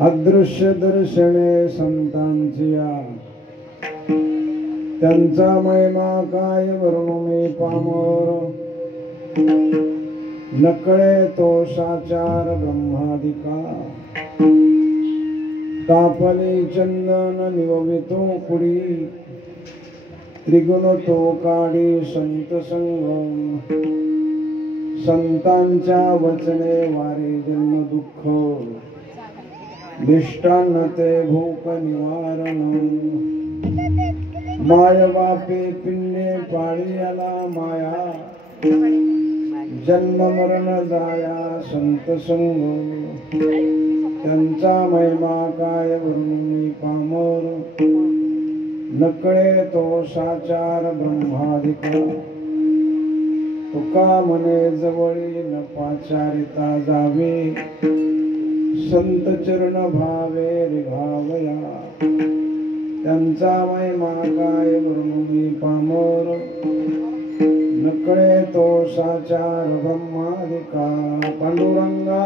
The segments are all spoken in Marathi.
अदृश्य दर्शने संतांचिया त्यांचा महिमा काय वर्णू मी पामर नकळे तो साचार ब्रह्मादिका तापले चंदन निवमितो कुडी त्रिगुण तो काढी संत संग संतांच्या वचने वारे जन्म दुःख निष्ठान ते भूक निवारण माय बापे पिंडे पाळीयाला माया जन्म मरण जाया संत संग त्यांचा महिमा काय वर्णून पामर नकळे तो साचार ब्रह्मादिका तुका मने जवळी न पाचारिता जावे संत चरण भावे रिघावया त्यांचा महिमा काय वर्णून पामर नकळे तो साचार ब्रह्मादिका पांडुरंगा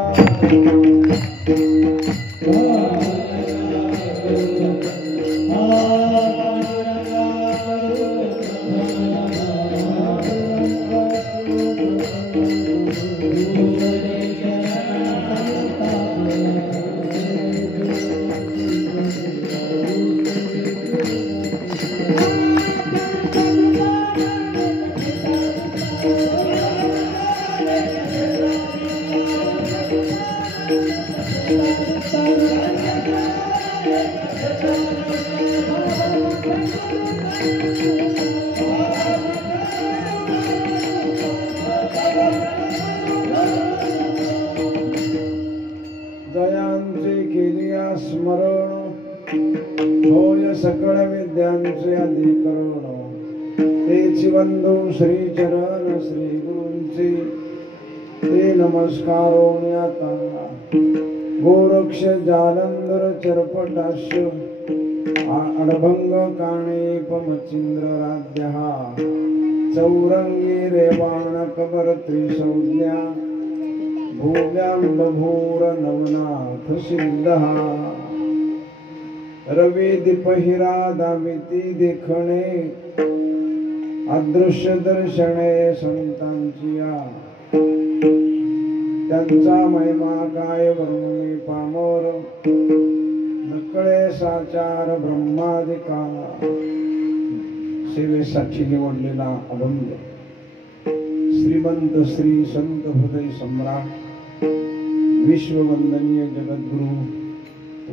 जयांचे केलिया स्मरण होय सकळ विद्यांचे अधिकरण तेची वंदो श्री चरण श्री गुरूंचे ते नमस्कारोण्याता गोरक्ष जालंधर चरपटाश्य अडभंग काणेप मचिंद्र राज्य चौरंगी रेवाण कबर त्रिसंज्ञा भूम्यांबभूर नवनाथ सिद्धहा रवी दीपहिरा दामिती देखणे अदृश्य दर्शने संतांचिया त्यांचा महिमा काय वर्णून पामर नकळे साचार ब्रह्मादिका सेवेसाठी निवडलेला अभंग श्रीमंत श्री संत हृदय सम्राट विश्ववंदनीय जगद्गुरु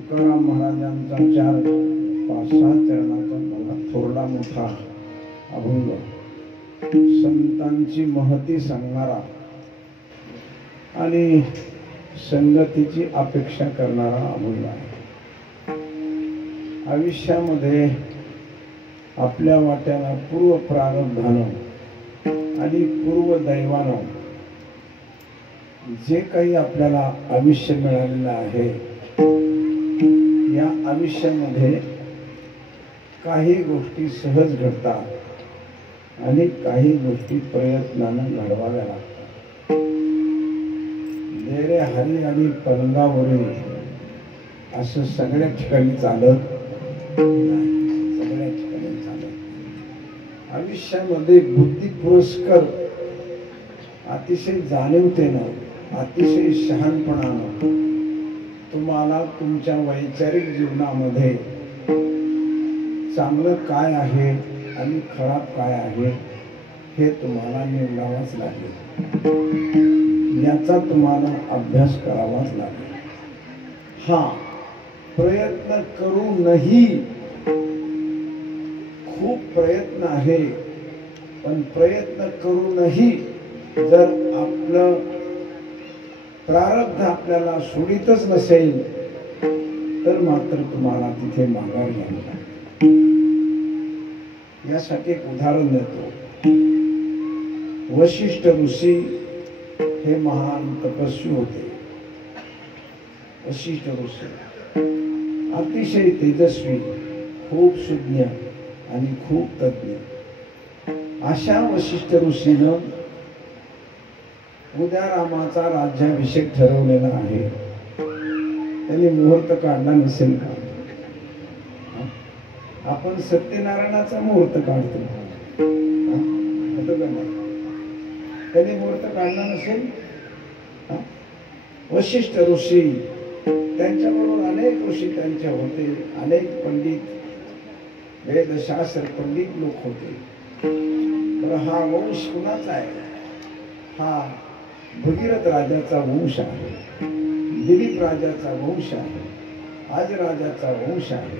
तुकाराम महाराजांचा 4-5-6 चरणाचा मला थोरला मोठा अभंग, संतांची महती सांगणारा आणि संगतीची अपेक्षा करणारा अभंग आहे. आयुष्यामध्ये आपल्या वाट्याला पूर्व प्रारब्धानं आणि पूर्व दैवानं जे काही आपल्याला आयुष्य मिळालेलं आहे, या आयुष्यामध्ये काही गोष्टी सहज घडतात आणि काही गोष्टी प्रयत्नानं घडवाव्या लागतात. नेरे हरी आणि पलंगावरील असं सगळ्या ठिकाणी चालत नाही. सगळ्या ठिकाणी चालत आयुष्यामध्ये बुद्धी पुरस्कार अतिशय जाणीवतेनं, अतिशय शहाणपणानं तुम्हाला तुमच्या वैचारिक जीवनामध्ये चांगलं काय आहे आणि खराब काय आहे हे तुम्हाला निवडावंच लागेल. याचा तुम्हाला अभ्यास करावाच लागेल. हा प्रयत्न करूनही खूप प्रयत्न आहे, पण प्रयत्न करूनही जर आपलं प्रारब्ध आपल्याला सोडितच नसेल तर मात्र तुम्हाला तिथे माघार घ्यावी लागेल. यासाठी एक उदाहरण देतो. वशिष्ठ ऋषी हे महान तपस्वी होते. वशिष्ठ ऋषी अतिशय तेजस्वी, खूप सुज्ञ आणि खूप तज्ञ. अशा वशिष्ठ ऋषीनं उद्या रामाचा राज्याभिषेक ठरवलेला आहे. त्यांनी मुहूर्त काढला नसेल का? आपण सत्यनारायणाचा मुहूर्त काढतो, त्यांनी मुहूर्त काढला नसेल. वशिष्ठ ऋषी, त्यांच्याबरोबर अनेक ऋषी त्यांच्या होते, अनेक पंडित, वेदशास्त्र पंडित लोक होते. तर हा वंश कुणाचा आहे? हा भगीरथ राजाचा वंश आहे, दिलीप राजाचा वंश आहे, आज राजाचा वंश आहे,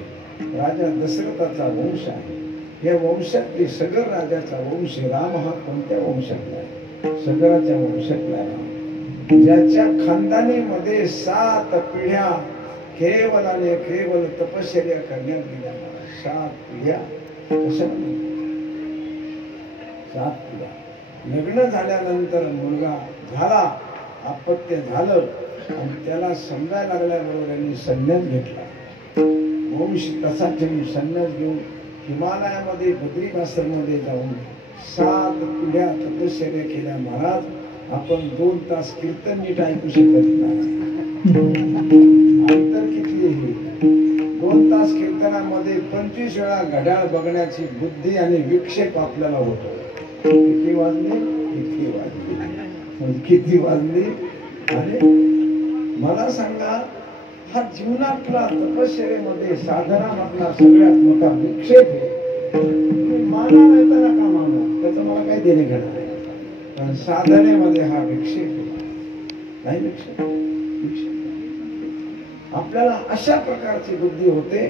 राजा दशरथाचा वंश आहे. या वंशातली सगर राजाचा वंश. राम हा कोणत्या वंशातला आहे? सगराच्या वंशातला राम, ज्याच्या खानदानीमध्ये 7 पिढ्या केवलाने केवल तपश्चर्या करण्यात गेल्या. 7 पिढ्या. कशामध्ये? 7 पिढ्या. लग्न झाल्यानंतर मुलगा झाला, अपत्य झालं आणि त्याला समजायला लागल्याबरोबर त्यांनी संन्यास घेतला. वंश तसा ठेवून संन्यास घेऊन हिमालयामध्ये बद्रीकाश्रममध्ये जाऊन 7 पिढ्या तपश्चर्या केल्या. महाराज, आपण 2 तास कीर्तन नीट ऐकू शकत नाही. अंतर किती आहे? 2 तास कीर्तनामध्ये 25 वेळा घड्याळ बघण्याची बुद्धी आणि विक्षेप आपल्याला होतो. किती वाजले? किती वाजले? किती वाजले? आणि मला सांगा, हा जीवनातला तपश्चर्येमध्ये साधनामधला सगळ्यात मोठा विक्षेप आहे. माना नाही तर नका मानू, त्याचं मला काही देणे घेणं नाही, पण साधनेमध्ये हा विक्षेप आहे. नाही विक्षेप, आपल्याला अशा प्रकारची बुद्धी होते.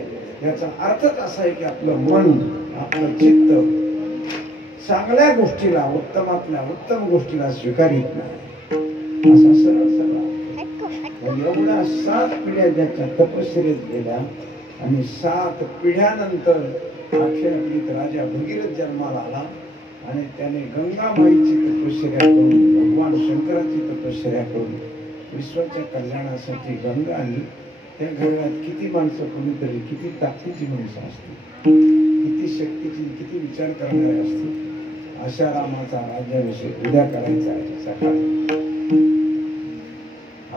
याचा अर्थच असा आहे की आपलं मन, आपलं चित्त चांगल्या गोष्टीला, उत्तमातल्या उत्तम गोष्टीला स्वीकारित नाही. असा सरळ सरळ एवढ्या 7 पिढ्या ज्याच्या तपश्चर्येत गेल्या आणि 7 पिढ्यानंतर 8व्या पिढीत राजा भगीरथ जन्माला आला आणि त्याने गंगामाईची तपश्चर्या करून, भगवान शंकराची तपश्चर्या करून विश्वाच्या कल्याणासाठी गंगा आणली. त्या घरात किती माणसं, कोणीतरी किती ताकदीची माणसं असतील, किती शक्तीची, किती विचार करणारे असतील. अशा रामाचा राज्याभिषेक उद्या करायचा आहे सकाळी.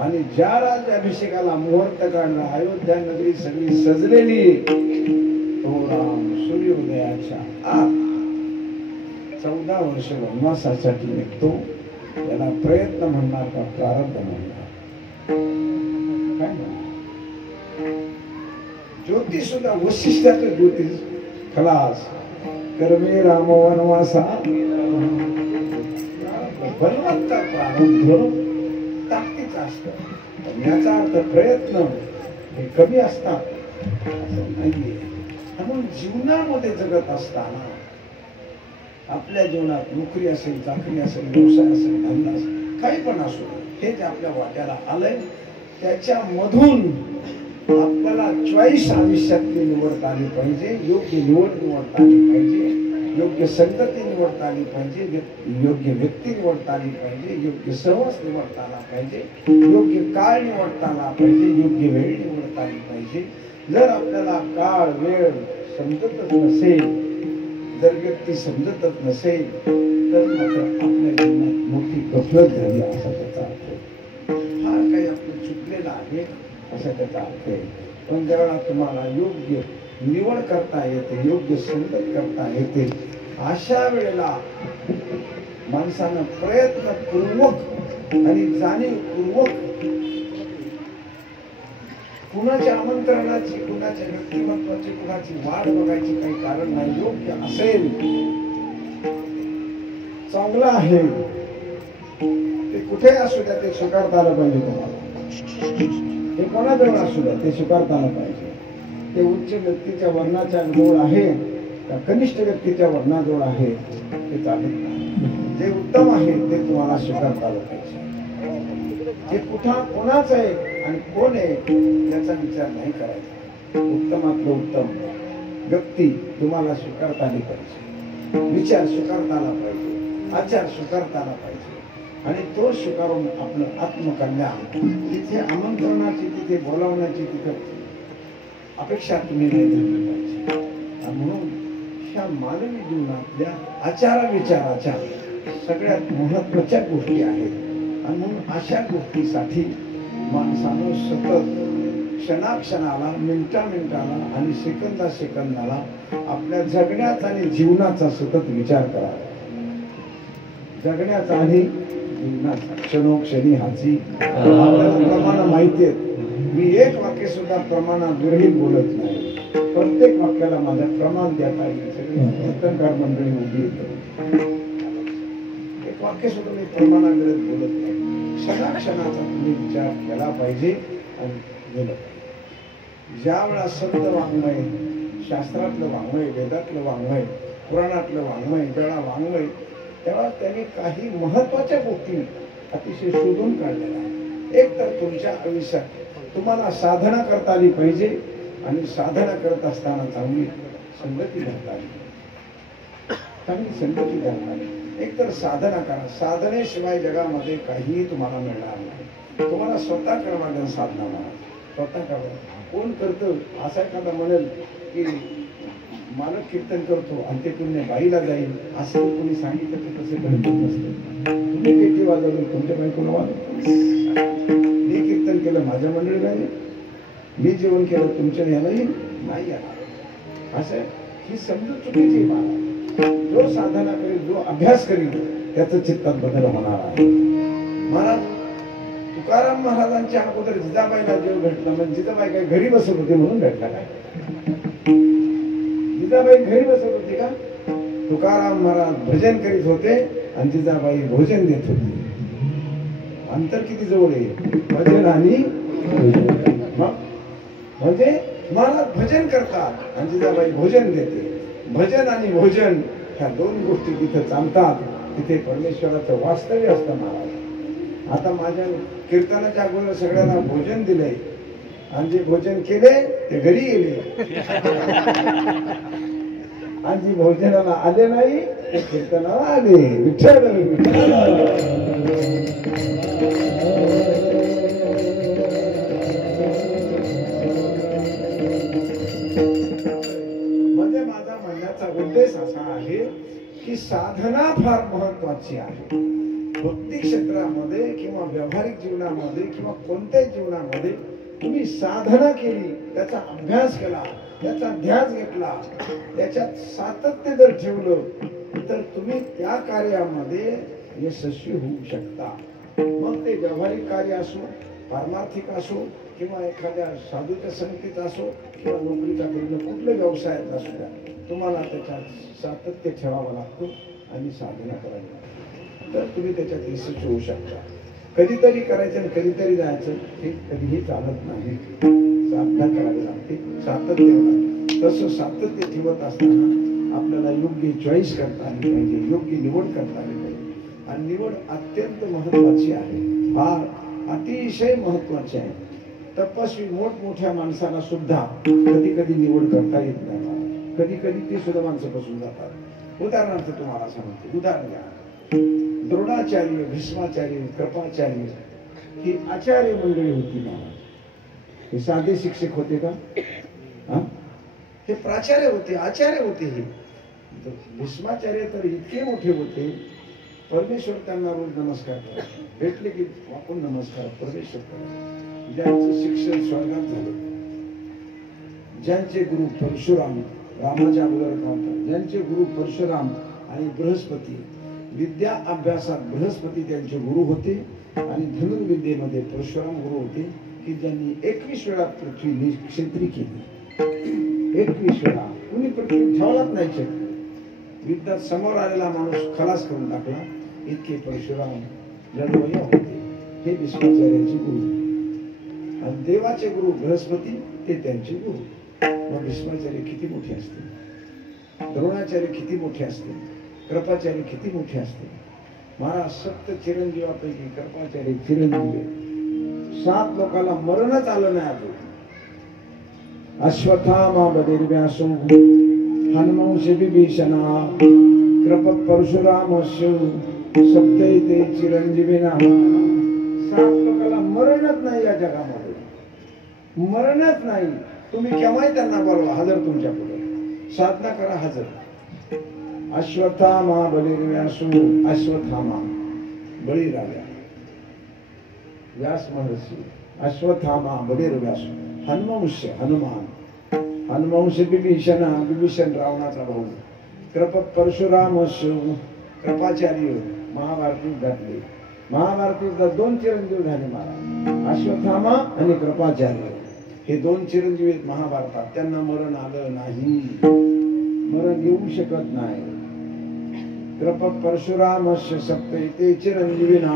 आणि ज्या राज्याभिषेकाला मुहूर्त काढला, अयोध्या नगरी सगळी सजलेली, तो राम सूर्योदयाच्या आत 14 वर्ष वनवासासाठी निघतो. त्याला प्रयत्न म्हणणार का प्रारब्ध म्हणणार? काय म्हणणार? ज्योतिष सुद्धा वशिष्ठाचं ज्योतिष खलास कर्मे राम वनवासा बलवत्ता प्रारब्ध ताकदीचा असतं. याचा अर्थ प्रयत्न हे कमी असतात असं नाहीये. म्हणून जीवनामध्ये जगत असताना आपल्या जीवनात नोकरी असेल, चाकरी असेल, व्यवसाय असेल, धंदा असेल, काही पण असो, हे जे आपल्या वाट्याला आलंय त्याच्यामधून आपल्याला चॉईस आयुष्यातली निवडता आली पाहिजे, योग्य निवड निवडता आली पाहिजे, योग्य संगती निवडता आली पाहिजे, योग्य व्यक्ती निवडता आली पाहिजे, योग्य सहवास निवडता आला पाहिजे, योग्य काळ निवडता आला पाहिजे, योग्य वेळ निवडता आली पाहिजे. जर आपल्याला काळ वेळ समजतच नसेल, जर व्यक्ती समजतच नसेल, तर मात्र आपल्या जीवनात मोठी गफलत झाली असा त्याचा अर्थ आहे. हा काही आपलं चुकलेलं आहे असा त्याचा अर्थ आहे. पण ज्यावेळेला तुम्हाला योग्य निवड करता येते, योग्य संगत करता येते, अशा वेळेला माणसानं प्रयत्नपूर्वक आणि जाणीवपूर्वक कुणाच्या आमंत्रणाची, कुणाच्या व्यक्तिमत्वाची, कुणाची वाट बघायची काही कारण नाही. योग्य असेल, चांगलं आहे, ते कुठे असू द्या, ते स्वीकारता आलं पाहिजे तुम्हाला. ते कोणाजवळ असू द्या, ते स्वीकारता आलं पाहिजे. ते उच्च व्यक्तीच्या वर्णाच्या जवळ आहे का कनिष्ठ व्यक्तीच्या वर्णाजवळ आहे, ते चालत नाही. जे उत्तम आहे ते तुम्हाला स्वीकारता आलं पाहिजे. हे कोणाच आहे आणि कोण आहे याचा विचार नाही करायचा. उत्तमातलं उत्तम व्यक्ती तुम्हाला स्वीकारता आली पाहिजे, विचार स्वीकारता आला पाहिजे, आचार स्वीकारता आला पाहिजे. आणि तो स्वीकारून आपलं आत्मकल्याण, तिथे आमंत्रणाची, तिथे बोलावण्याची, तिथे अपेक्षा तुम्ही नाही धरली पाहिजे. आणि म्हणून ह्या मानवी जीवनातल्या आचार विचाराच्या सगळ्यात महत्वाच्या गोष्टी आहेत. आणि म्हणून अशा गोष्टीसाठी माणसानं सतत क्षणाक्षणाला, मिनिटाला आणि सेकंदाला आपल्या जगण्याचा आणि जीवनाचा सतत विचार करावा. जगण्याचा आणि जीवनाचा क्षणोक्षणी हाची आपल्याला प्रमाण माहिती आहेत. मी एक वाक्य सुद्धा प्रमाणात विरहित बोलत नाही. प्रत्येक वाक्याला माझं प्रमाण देता येईल. सगळी कीर्तनकार मंडळी उभी येतं. एक वाक्य सुद्धा मी प्रमाणाविरहित बोलत नाही. क्षणाक्षणाचा तुम्ही विचार केला पाहिजे आणि गेलं पाहिजे. ज्या वेळा संत वाङ्मय, शास्त्रातलं वाङ्मय, वेदातलं वाङ्मय, पुराणातलं वाङ्मय, वेळा वाङ्मय, तेव्हा त्यांनी काही महत्वाच्या गोष्टी अतिशय शोधून काढलेल्या आहेत. एक तर तुमच्या आयुष्यात तुम्हाला साधना करता आली पाहिजे आणि साधना करत असताना चांगली संगती घडता आली, चांगली संगती घडता आली. एक तर साधना करा. साधनेशिवाय जगामध्ये काहीही तुम्हाला मिळणार नाही. तुम्हाला स्वतः करावं लागेल साधना. मला स्वतः करावं. कोण करतं असं एखादा म्हणेल की मालक कीर्तन करतो आणि ते पुण्य बाईला जाईल असं कोणी सांगितलं तर तसं करत नसतं. तुम्ही पेटी वाजवली, तुमच्या बायकोला वाजवतो. मी कीर्तन केलं, माझ्या मंडळीला येईल. मी जेवण केलं, तुमच्या ह्याला येईल नाही येणार. असं ही समजूत चुकीची मला. जो साधना करेल, जो अभ्यास करेल, त्याचं चित्तात बदल होणार आहे. महाराज तुकाराम महाराजांच्या अगोदर जिजाबाईला जीव भेटला. म्हणजे जिजाबाई काय घरी बसत होती म्हणून भेटला काय? जिजाबाई घरी बसत होती का? तुकाराम महाराज भजन करीत होते आणि जिजाबाई भोजन देत होती. अंतर किती जवळ आहे भजन आणि म्हणजे महाराज भजन करतात आणि जिजाबाई भोजन देते. भजन आणि भोजन ह्या दोन गोष्टी तिथे चालतात, तिथे परमेश्वराचं वास्तव्य असतं. महाराज आता माझ्या कीर्तनाच्या अगोदर सगळ्यांना भोजन दिलंय आणि जे भोजन केले ते घरी गेले आणि जे भोजनाला आले नाही ते कीर्तनाला आले. विठ्ठल म्हणजे माझा म्हणण्याचा उद्देश असा आहे की साधना फार महत्वाची आहे. भक्ती क्षेत्रामध्ये किंवा व्यावहारिक जीवनामध्ये किंवा कोणत्याही जीवनामध्ये तुम्ही साधना केली, त्याचा अभ्यास केला, त्याचा ध्यास घेतला, त्याच्यात सातत्य जर ठेवलं तर तुम्ही त्या कार्यामध्ये यशस्वी होऊ शकता. मग ते व्यावहारिक कार्य असो, पारमार्थिक असो किंवा एखाद्या साधूच्या संगतीत असो किंवा नोकरीचा करणं कुठल्या व्यवसायात असू द्या, तुम्हाला त्याच्यात सातत्य ठेवावं लागतं आणि साधना करावी लागते. तर तुम्ही त्याच्यात यशस्वी होऊ शकता. कधीतरी करायचं आणि कधीतरी जायचं हे कधीही चालत नाही. सातत्य होणार. तसं सातत्य ठेवत असताना आपल्याला योग्य चॉईस करता आली पाहिजे, योग्य निवड करता आली पाहिजे. आणि निवड अत्यंत महत्वाची आहे, फार अतिशय महत्वाची आहे. तपस्वी मोठमोठ्या माणसाला सुद्धा कधी कधी निवड करता येत नाही. कधी कधी ते सुद्धा माणसं फसून जातात. उदाहरणार्थ तुम्हाला सांगतो, उदाहरण घ्या. द्रोणाचार्य, भीष्माचार्य, कृपाचार्य ही आचार्य मंडळी होती महाराज. हे साधे शिक्षक होते का? हे प्राचार्य होते, आचार्य होते. हे भीष्माचार्य तर इतके मोठे होते, परमेश्वर त्यांना रोज नमस्कार करायचे. भेटले की आपण नमस्कार परमेश्वर करायचे. ज्यांचं शिक्षण स्वर्गात झालं, ज्यांचे गुरु परशुराम, रामाच्या अगोदर होता, ज्यांचे गुरु परशुराम आणि बृहस्पती, विद्या अभ्यासात बृहस्पती त्यांचे गुरु होते आणि धनुर्विद्येमध्ये परशुराम गुरु होते, की ज्यांनी 21 वेळा पृथ्वी निक्षेत्री केली. 21 वेळा कुणी पृथ्वी ठेवलाच नाही शकत. युद्धात समोर आलेला माणूस खलास करून टाकला, इतके परशुराम लढवय्या होते. हे भीष्माचार्याचे गुरु. आणि देवाचे गुरु बृहस्पती ते त्यांचे गुरु. मग भीष्माचार्य किती मोठे असते, द्रोणाचार्य किती मोठे असते, कृपाचार्य किती मोठे असते. महाराज सप्त चिरंजीवापैकी कृपाचार्य चिरंजीव. 7 लोकांना मरणच आलं नाही अजून. अश्वत्थामा बलिर्व्यासो हनुमंस विभीषणा कृप परशुरामस्य सप्तैते चिरंजीविना. 7 लोकांना मरणच नाही या जगामध्ये, मरणच नाही. तुम्ही केव्हाही त्यांना बोलवा, हजर तुमच्या पुढे. साधना करा, हजर. अश्वत्थामा बलिर्व्यासो, अश्वत्थामा बळीराजा, व्यास महर्षी, अश्वत्थामा बलिर्व्यासो, हनुमंस हनुमान, हनुमंस विभीषण, विभीषण रावणाचा भाऊ, कृप परशुरामस्य कृपाचार्य महाभारतीत घातले. महाभारतीत 2 चिरंजीव झाले महाराज, अश्वत्थामा आणि कृपाचार्य. हे 2 चिरंजीव आहेत महाभारतात. त्यांना मरण आलं नाही, मरण येऊ शकत नाही. कृप परशुरामस्य सप्तैते चिरंजीविना.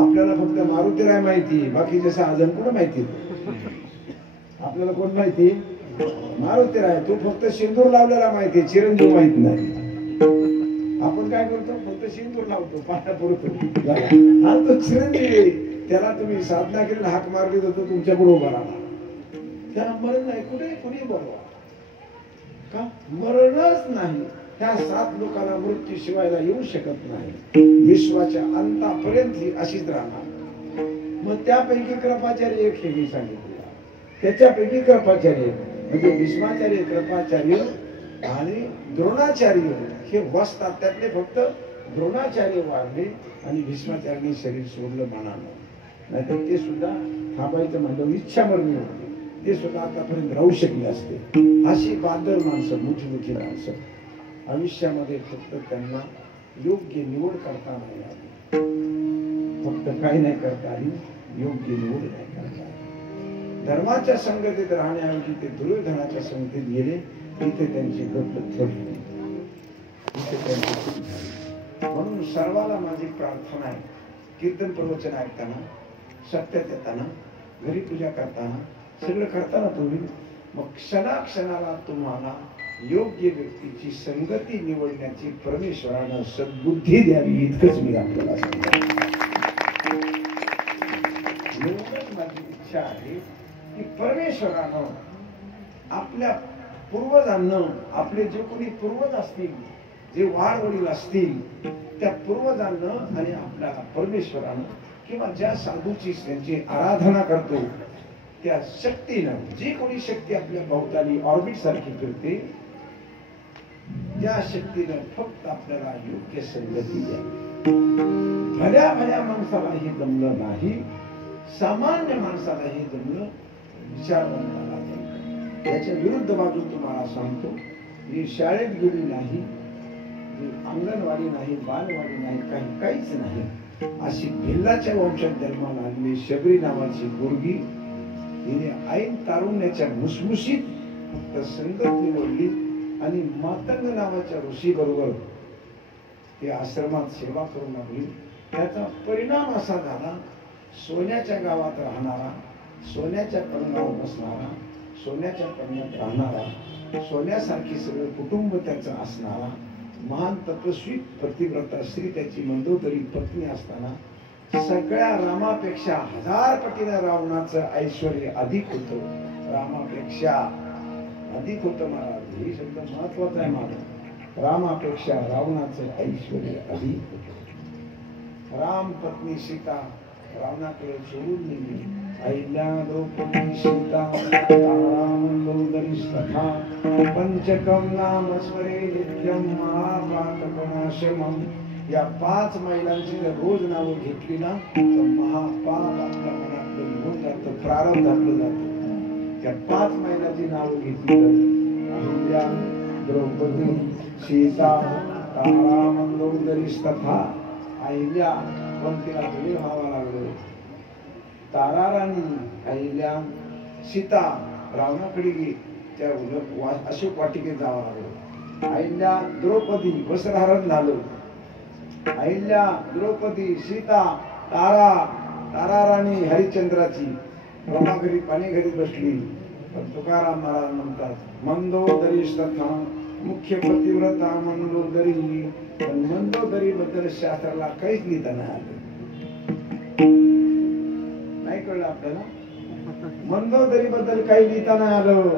आपल्याला फक्त मारुतीराय माहिती, बाकीचे 6 जण कुठं माहिती? आपल्याला कोण माहिती? मारुतीराय. तू फक्त सिंदूर लावलेला माहिती, चिरंजीव माहित नाही. आपण काय करतो? फक्त सिंदूर लावतो, पाया पुरतो. हा तो चिरंजीव, त्याला तुम्ही साधना केली, हाक मारली तर तो तुमच्या पुढे उभा राहणार. त्याला मरण नाही. कुठे कुणी बोलवा का? मरणच नाही. ह्या 7 लोकांना मृत्यू शिवायला येऊ शकत नाही. विश्वाच्या अंतापर्यंत ही अशीच राहणार. मग त्यापैकी कृपाचार्य एक हे मी सांगितलं. त्याच्यापैकी कृपाचार्य म्हणजे भीष्माचार्य, कृपाचार्य आणि द्रोणाचार्य हे बसतात. त्यातले फक्त द्रोणाचार्य वाढले आणि भीष्माचार्याने शरीर सोडलं मनानं. नाहीतर ते सुद्धा थांबायचं म्हणजे इच्छा मरणी होती. ते सुद्धा आतापर्यंत राहू शकले असते. अशी बादर माणसं, मोठी मोठी माणसं आयुष्यामध्ये फक्त त्यांना योग्य निवड करता नाही आली. फक्त काही नाही करता आली, योग्य निवड नाही करता आली. धर्माच्या संगतीत राहण्याऐवजी ते दुर्योधनाच्या संगतीत गेले. इथे त्यांची गत ठरली, इथे त्यांची चूक झाली. म्हणून सर्वाला माझी प्रार्थना आहे, कीर्तन प्रवचन ऐकताना, सत्यात येताना, घरी पूजा करताना, सगळं करताना तुम्ही मग क्षणाक्षणाला तुम्हाला योग्य व्यक्तीची संगती निवडण्याची परमेश्वरानं सद्बुद्धी द्यावी, इतकंच मी आपल्याला सांगतो. एवढंच माझी इच्छा आहे की परमेश्वरानं आपल्या पूर्वजांना, आपले जे कोणी पूर्वज असतील, जे वाडवडील असतील, त्या पूर्वजांना आणि आपल्याला परमेश्वरानं किंवा ज्या साधूची त्यांची आराधना करतो त्या शक्तीनं, जी कोणी शक्ती आपल्या भोवताली ऑर्बिट सारखी फिरते, त्या शक्तीनं फक्त आपल्याला योग्य संगती द्यावी. भल्या भल्या माणसाला हे जमलं नाही, सामान्य माणसाला हे जमलं, विचारवंताला जमलं. याच्या विरुद्ध बाजू तुम्हाला सांगतो, जी शाळेत गेली नाही, जी अंगणवाडी नाही, बालवाडी नाही, काहीच नाही, अशी भिल्लाच्या वंशात जन्माला आलेली शबरी नावाची मुलगी, हिने ऐन तारुण्याच्या मुसमुशीत फक्त संगत निवडली आणि मातंग नावाच्या ऋषी बरोबर ते आश्रमात सेवा करू लागली. त्याचा परिणाम असा झाला, सोन्याच्या गावात राहणारा, सोन्याच्या पलंगावर बसणारा, सोन्याच्या कण्यात राहणारा, सोन्यासारखी सगळं कुटुंब त्याचं असणारा महान तपस्वी पतिव्रता स्त्री त्याची मंदोदरी पत्नी असताना सगळ्या रामापेक्षा 1000 पटीने रावणाचं ऐश्वर्य अधिक होतं. रामापेक्षा अधिक होतं महाराज, हे शब्द महत्वाचा आहे माझा. रामापेक्षा रावणाचं ऐश्वर्य अधिक होतं. राम पत्नी सीता रावणाकडे सोडून नेली. अहिल्या द्रौपदी सीता रामंदोदरीस्तथा पंचकम नाम स्मरे नित्यम महापातकनाशमम. या 5 महिलांची जर रोज नावं घेतली ना तर महापाप आपल्या मनातलं निघून जातं, प्रारब्धातलं जातं. त्या 5 महिलांची नावं घेतली तर अहिल्या द्रौपदी सीता रामंदोदरीस्तथा. अहिल्या पण तिला घरी व्हावं लागलं. तारा राणी अहिल्या, सीता रावणाकडे गेली, त्या अशोक वाटिकेत जावं लागलं. अहिल्या द्रौपदी वस्त्रहरण झालं. अहिल्या द्रौपदी सीता तारा राणी हरिश्चंद्राची ब्रह्माघरी पाणी घरी बसली. पण तुकाराम महाराज म्हणतात मंदोदरीस्तथा, मुख्य पतिव्रता मंदोदरी. पण मंदोदरी बद्दल शास्त्राला काहीच लिहिता नाही आलं. नाही कळलं आपल्याला, मंदोदरी बद्दल काही लिहिता नाही आलं.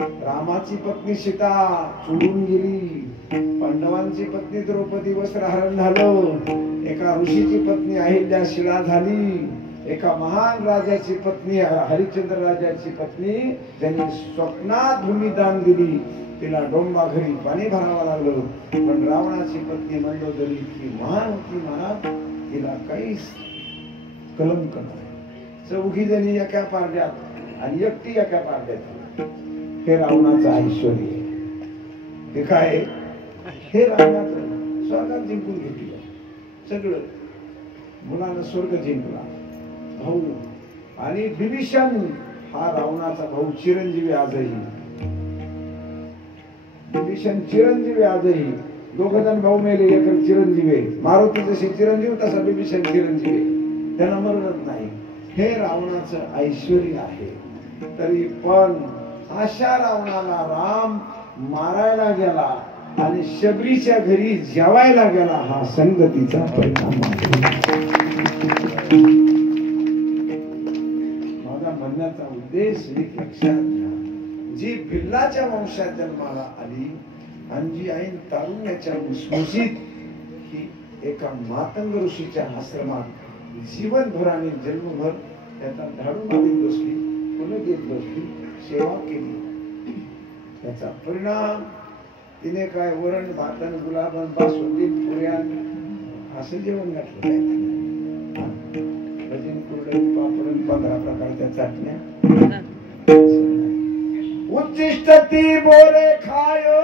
रामाची पत्नी सीता सोडून गेली. पांडवांची पत्नी द्रौपदी वस्त्रहरण झालं. एका ऋषीची पत्नी अहिल्या शिळा झाली. एका महान राजाची पत्नी हरिश्चंद्र राजाची पत्नी ज्यांनी स्वप्नात भूमिदान दिली, तिला डोंबा घरी पाणी भरावं लागलं. पण रावणाची पत्नी मंदोदरी इतकी महान होती महाराज, तिला काहीच कलंक नाही. 4 जणी एका पारड्यात आणि एकटी एका पारड्यात. हे रावणाचं ऐश्वर्य. हे काय? हे रावणाचं स्वर्गात जिंकून घेतलं सगळं. मुलानं स्वर्ग जिंकला भाऊ. आणि विभीषण हा रावणाचा भाऊ चिरंजीवी आजही. विभीषण चिरंजीवी आजही. 2 जण भाऊ मेले, एक चिरंजीवी. मारुती जशी चिरंजीव तसा विभीषण चिरंजीवी, त्यांना मरणच नाही. हे रावणाचं ऐश्वर्य आहे. तरी पण अशा रावणाला राम मारायला गेला आणि शबरीच्या घरी जेवायला गेला. हा संगतीचा परिणाम. माझा म्हणण्याचा उद्देश एक लक्षात घ्या. जी भिल्लाच्या वंशात जन्माला आली आणि जी ऐन तारुण्याच्या मुसमुसीत ही एका मातंग ऋषीच्या आश्रमात जीवनभर आणि जन्मभर त्याचा धाडू मारीत बसली, पुणे देत बसली, सेवा केली. त्याचा परिणाम तिने काय वरण भातन गुलाबन बासुंदी पुऱ्यान असं जेवण घातलं. भजन कुरडई पापड 15 प्रकारच्या चटण्या. उच्चिष्ट ती बोरे खायो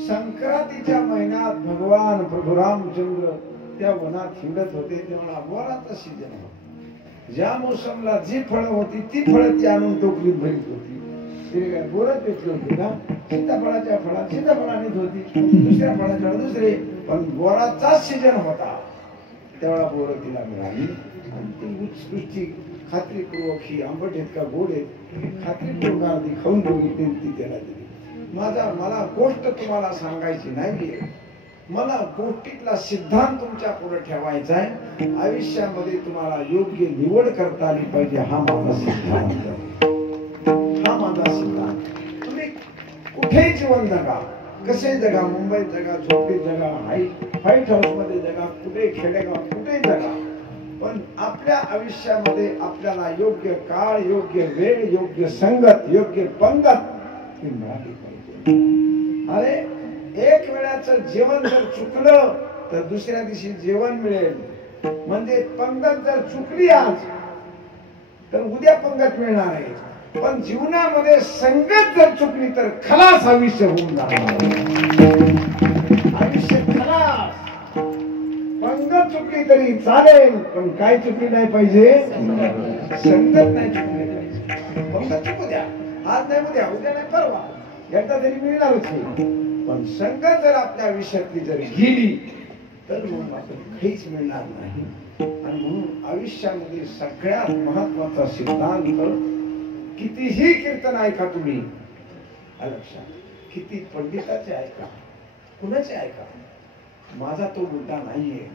संक्रांतीच्या महिन्यात भगवान प्रभू रामचंद्र त्या वनात हिंडत होते. तेव्हा बोराचा सीजन होता. ज्या मोसमला जी फळं होती ती फळं ती आणून टोकरीत भरीत होती. तिने काय बोरच घेतली होती का? सीताफळाच्या फळात सीताफळानेच होती, दुसऱ्या फळाच्या दुसरे. पण बोराचा सीजन होता तेव्हा बोर तिला मिळाली. आणि ती उत्कृष्टी खात्रीपूर्वक ही आंबट आहेत का गोड आहेत खात्रीपूर्वक अर्धी खाऊन बघितली, ती त्याला दिली. मला गोष्ट तुम्हाला सांगायची नाहीये, मला गोष्टीतला सिद्धांत तुमच्या पुढे ठेवायचा आहे. आयुष्यामध्ये तुम्हाला योग्य निवड करता आली पाहिजे, हा माझा सिद्धांत. हा माझा सिद्धांत. तुम्ही कुठेही जीवन जगा, कसे जगा, मुंबईत जगा, झोपडीत जगा, व्हाईट हाऊस मध्ये जगा, कुठे खेडेगाव कुठे जगा, पण आपल्या आयुष्यामध्ये आपल्याला योग्य काळ, योग्य वेळ, योग्य संगत, योग्य पंगत ती मिळाली पाहिजे. अरे एक वेळाचं जेवण जर चुकलं तर दुसऱ्या दिवशी जेवण मिळेल. म्हणजे पंगत जर चुकली आज तर उद्या पंगत मिळणार आहे. पण जीवनामध्ये संगत जर चुकली तर खलास आयुष्य होऊन जाणार. आयुष्य खलास. पंगत चुकली तरी चालेल पण काय चुकली नाही पाहिजे, संगत नाही चुकली पाहिजे. पंगत चुकू द्या, आज नाही उद्या, उद्या नाही परवा, एकदा तरी मिळणारच नाही. पण संगत जर आपल्या आयुष्यातली जर गेली तर मग आपण काहीच मिळणार नाही. आणि म्हणून आयुष्यामध्ये सगळ्यात महत्वाचा सिद्धांत, कितीही कीर्तन ऐका तुम्ही लक्षात, किती पंडिताचे ऐका, कुणाचे ऐका, माझा तो मुद्दा नाहीये.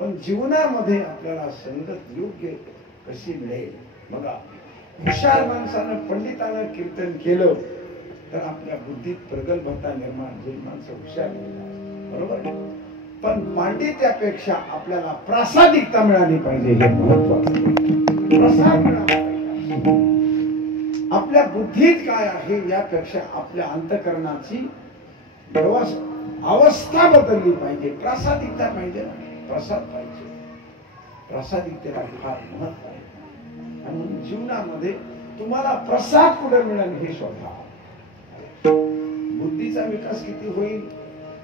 पण जीवनामध्ये आपल्याला संगत योग्य कशी मिळेल बघा. हुशार माणसानं पंडितानं कीर्तन केलं तर आपल्या बुद्धीत प्रगल्भता निर्माण होईल, माणसं हुशार होईल, बरोबर. पण पांडित्यापेक्षा आपल्याला प्रासादिकता मिळाली पाहिजे, हे महत्वाचं. प्रसाद मिळाला पाहिजे. आपल्या बुद्धीत काय आहे यापेक्षा आपल्या अंतःकरणाची अवस्था बदलली पाहिजे. प्रासादिकता पाहिजे, प्रसाद पाहिजे. प्रासादिकतेला फार महत्व आहे. आणि जीवनामध्ये तुम्हाला प्रसाद कुठे मिळेल हे शोधा. बुद्धीचा विकास किती होईल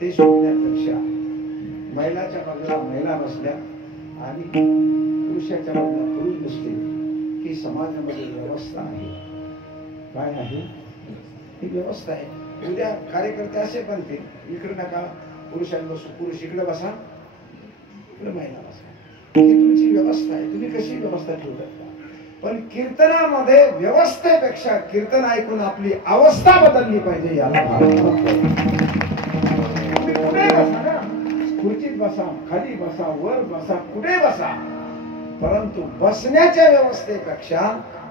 ते शोधण्यापेक्षा महिलाच्या बाजूला महिला बसल्या आणि पुरुषाच्या बाजूला पुरुष बसले ही समाजामध्ये व्यवस्था आहे. काय आहे ही व्यवस्था आहे. उद्या कार्यकर्ते असे बनतील, इकडे नका पुरुषांना बसू, पुरुष इकडे बसा, इकडे महिला बसा. ही तुमची व्यवस्था आहे, तुम्ही कशी व्यवस्था ठेवू शकता. पण कीर्तनामध्ये व्यवस्थेपेक्षा कीर्तन ऐकून आपली अवस्था बदलली पाहिजे, याला तुम्ही कुठे बसा ना, खुर्चीत बसा, खाली बसा, वर बसा, कुठे बसा, परंतु बसण्याच्या व्यवस्थेपेक्षा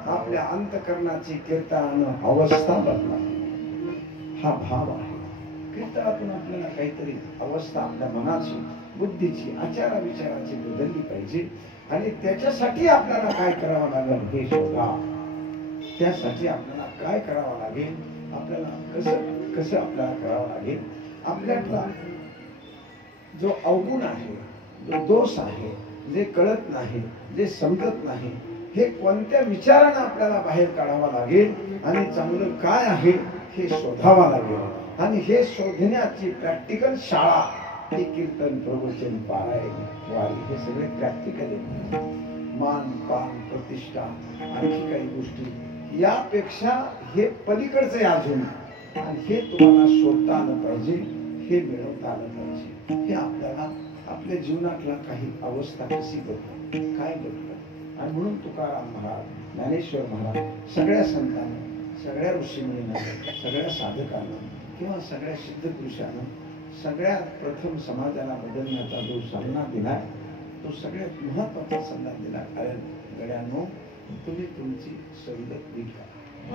आपल्या अंतःकरणाची कीर्तनानं अवस्था बदलावी, हा भाव आहे. कीर्तनातून आपल्याला काहीतरी अवस्था आपल्या मनाची, बुद्धीची, आचारा विचाराची बदलली पाहिजे. आणि त्याच्यासाठी आपल्याला काय करावं लागेल हे शोधा. त्यासाठी आपल्याला काय करावं लागेल, आपल्याला कसं कसं आपल्याला करावं लागेल. आपल्यातला जो अवगुण आहे, जो दोष आहे, जे कळत नाही, जे समजत नाही, हे कोणत्या विचारानं आपल्याला बाहेर काढावा लागेल आणि चांगलं काय आहे हे शोधावा लागेल. आणि हे शोधण्याची प्रॅक्टिकल शाळा हे कीर्तन, प्रवचन, पारायण, वारी हे सगळे प्रॅक्टिकल आहे. मान पान प्रतिष्ठा आणखी काही गोष्टी यापेक्षा हे पलीकडचे अजून, आणि हे तुम्हाला शोधता आलं पाहिजे, हे मिळवता आलं पाहिजे. हे आपल्याला आपल्या जीवनातला काही अवस्था कशी बदलते, काय बदलतं. आणि म्हणून तुकाराम महाराज, ज्ञानेश्वर महाराज, सगळ्या संतांना, सगळ्या ऋषीमुनींना, सगळ्या साधकांना किंवा सगळ्या सिद्ध पुरुषांना सगळ्यात प्रथम समाजाला बदलण्याचा जो सल्ला दिलाय तो सगळ्यात महत्वाचा सल्ला दिला. कारण गड्यांनो, तुम्ही तुमची सवलत विका.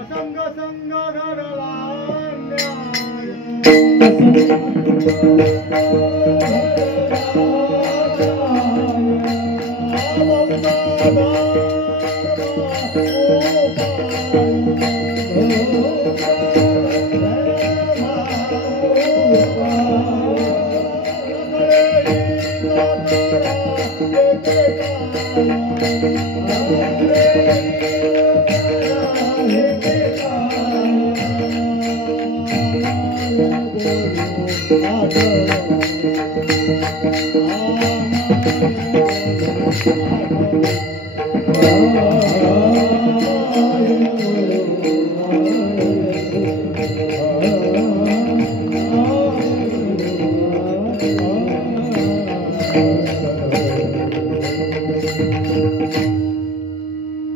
असंग संग घडला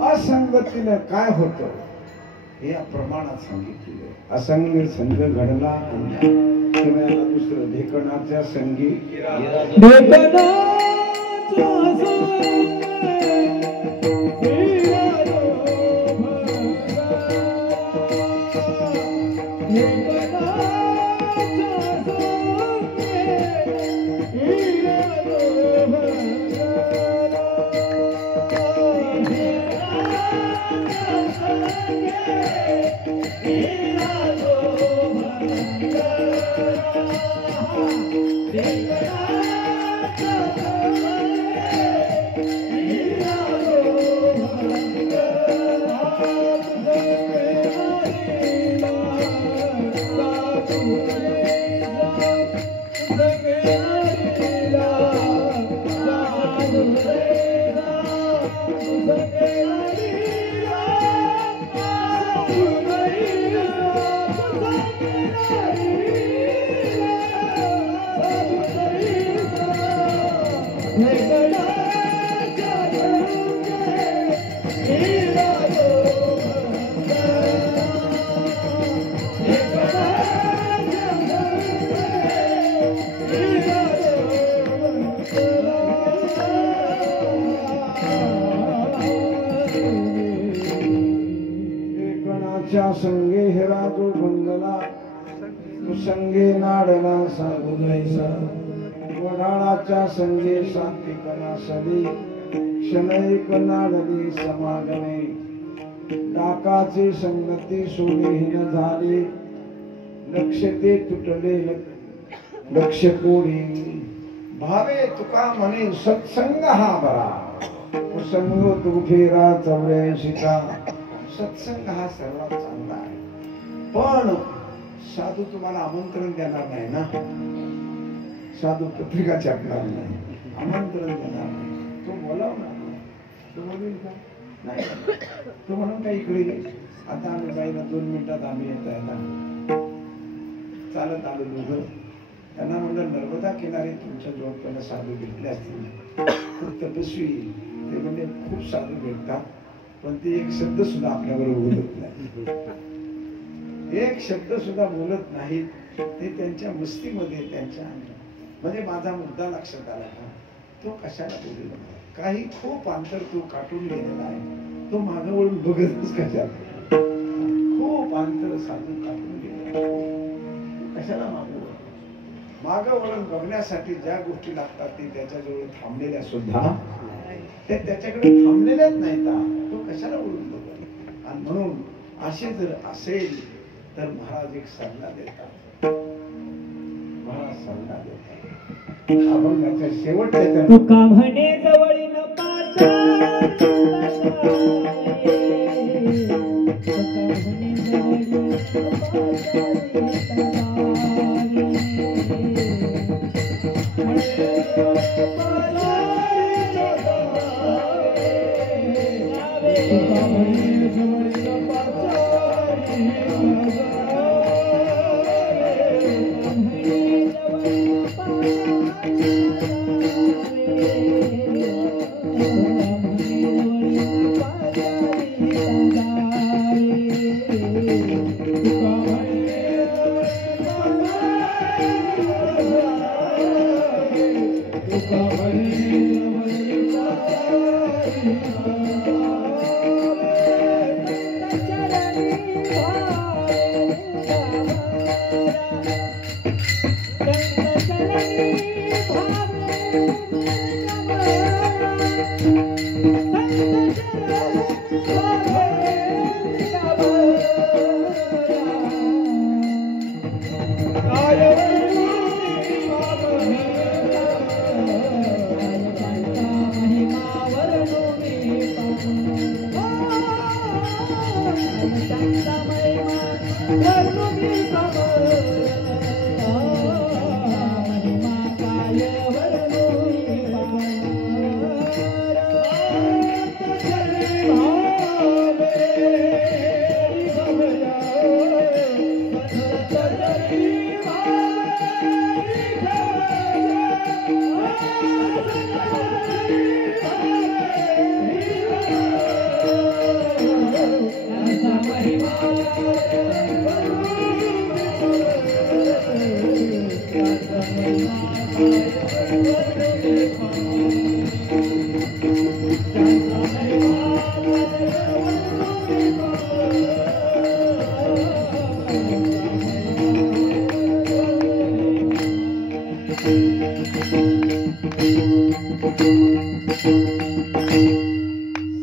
असंगतीनं काय होतं हे या प्रमाणात सांगितलेलं. असंग संघ घडला किंवा दुसरं ढेकणाच्या संगी Ira संगे नाडला साधू जायचा वडाळाच्या संगे शांतिकना सदी क्षणैक नाडली समागमे डाकाची संगती सोनेहीन झाली लक्ष ते तुटले लक्ष कोणी भावे तुका म्हणे सत्संग हा बरा संग तू फेरा 84चा सत्संग हा सर्वात चांगला आहे पण साधू तुम्हाला आमंत्रण देणार नाही ना साधू पत्रिका छापणार नाही आमंत्रण देणार नाही तो बोलावणार तो बोलेल का नाही तो म्हणून का इकडे आता आम्ही जाईना 2 मिनिटात आम्ही येत आहे ना चालत आलो दोघं त्यांना म्हणलं नर्मदा किनारी तुमच्या जवळ साधू भेटले असतील खूप तपस्वी ते म्हणजे खूप साधू भेटतात पण ते एक शब्द सुद्धा आपल्याबरोबर बोलत नाही एक शब्द सुद्धा बोलत नाहीत ते त्यांच्या मस्तीमध्ये त्यांच्या म्हणजे माझा मुद्दा लक्षात आला का तो कशाला बोलेल काही खूप अंतर तो काटून गेलेला आहे तो मागं वळून बघतच कशाला खूप अंतर साधू काटून गेलेला कशाला मागं वळून बघण्यासाठी ज्या गोष्टी लागतात ते त्याच्याजवळ थांबलेल्या सुद्धा ते त्याच्याकडे थांबलेल्याच नाहीत तो कशाला वळून बघेल आणि म्हणून असे जर असेल तर महाराज एक सल्ला देतात महाराज सल्ला देतात अभंगाच्या शेवटच्या तुका म्हणे जवळीन पाचा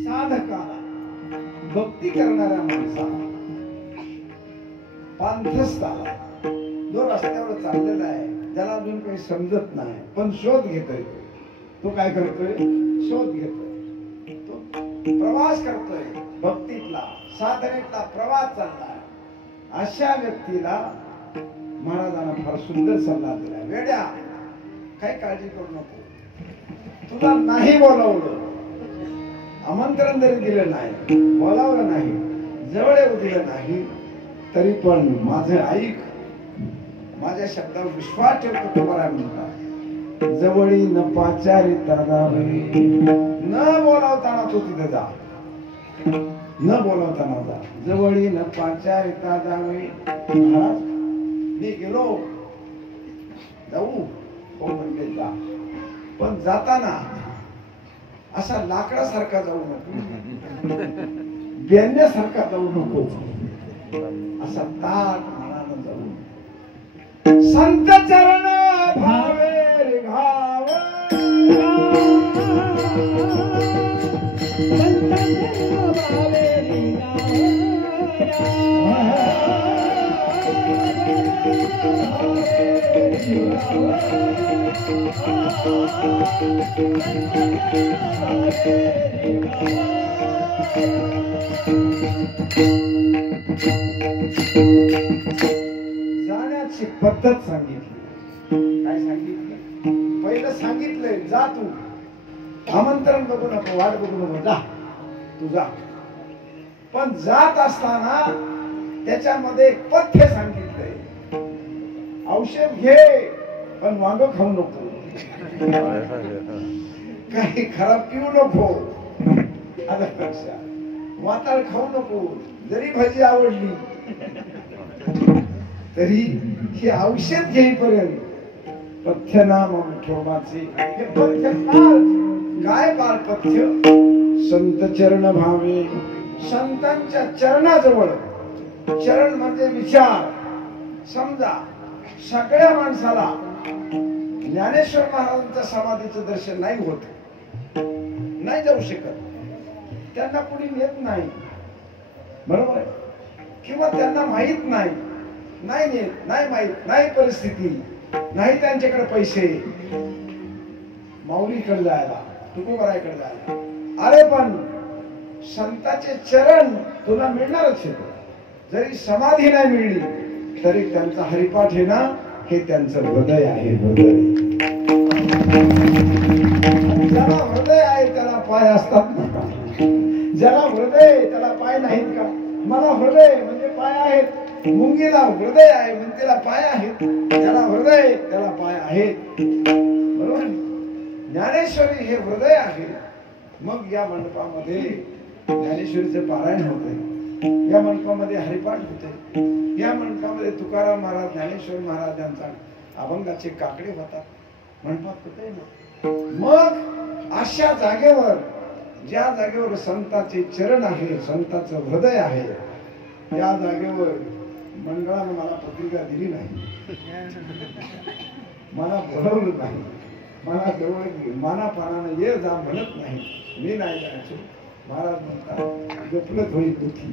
साधकाला भक्ती करणाऱ्या माणसाला पांथस्थाला जो रस्त्यावर चाललेला आहे ज्याला अजून काही समजत नाही पण शोध घेतोय तो काय करतोय शोध घेतोय तो प्रवास करतोय भक्तीतला साधनेतला प्रवास चाललाय अशा व्यक्तीला महाराजांना फार सुंदर सल्ला दिला वेड्या काही काळजी करू नको तुला नाही बोलावलं आमंत्रण जरी दिलं नाही बोलावलं नाही जवळ येऊ दिलं नाही तरी पण माझं ऐक माझ्या शब्दावर विश्वास ठेवतो तुम्हाला म्हणतात जवळी न पाचारिता जावे न बोलावताना तो तिथे जा न बोलावताना जा जवळी न पाचारिता जावे महाराज मी गेलो जाऊ हो म्हणजे जा पण जाताना असा लाकडासारखा जाऊ नको बेंड्यासारखा जाऊ नको असा ताट मनानं जाऊ संत चरण भावे रे घाव जाण्याची पद्धत सांगितली. काय सांगितलं? पहिलं सांगितलंय जा तू, आमंत्रण बघू नको, वाट बघू नको, जा तू जा. पण जात असताना त्याच्यामध्ये एक पथ्य सांगितलंय. औषध घे पण वांग खाऊ नको, काही खराब पिऊ नको, आलं लक्षात. वाताळ खाऊ नको, जरी भाजी आवडली तरी हे औषध घेईपर्यंत पथ्य नाम ठेवाचे. हे पथ्य काय बाळ पथ्य? संत चरण भावे, संतांच्या चरणाजवळ. चरण म्हणजे विचार. समजा सगळ्या माणसाला ज्ञानेश्वर महाराजांच्या समाधीचं दर्शन नाही होत, नाही जाऊ शकत, त्यांना कुणी नेत नाही, बरोबर आहे? किंवा त्यांना माहित नाही, नाही नेत, नाही माहित, नाही परिस्थिती, नाही त्यांच्याकडे पैसे माऊलीकडे जायला, तुकोबारायकडे जायला. अरे पण संताचे चरण तुला मिळणारच आहे. जरी समाधी नाही मिळली तरी त्यांचा हरिपाठ आहे ना, हे त्यांचं हृदय आहे. हृदय, ज्याला हृदय आहे त्याला पाय असतात ना. ज्याला हृदय त्याला पाय नाहीत का? मला हृदय म्हणजे पाय आहेत, मुंगीला हृदय आहे म्हणजे त्याला पाय आहेत. ज्याला हृदय त्याला पाय आहेत, बरोबर? ज्ञानेश्वरी हे हृदय आहे. मग या मंडपामध्ये ज्ञानेश्वरीचे पारायण होते, या मंडपामध्ये हरिपाठ होते, या मंडपामध्ये तुकाराम महाराज, ज्ञानेश्वर महाराज यांचा अभंगाचे काकडे होतात, मंडपात होते ना. मग अशा जागेवर, ज्या जागेवर संताचे चरण आहे, संताचं हृदय आहे, त्या जागेवर मंडळानं मला पत्रिका दिली नाही, मला बोलवलं नाही, मला जवळ मानापानानं ये जा म्हणत नाही, मी नाही जायचो. महाराज म्हणतात गफलत होईल दुःखी,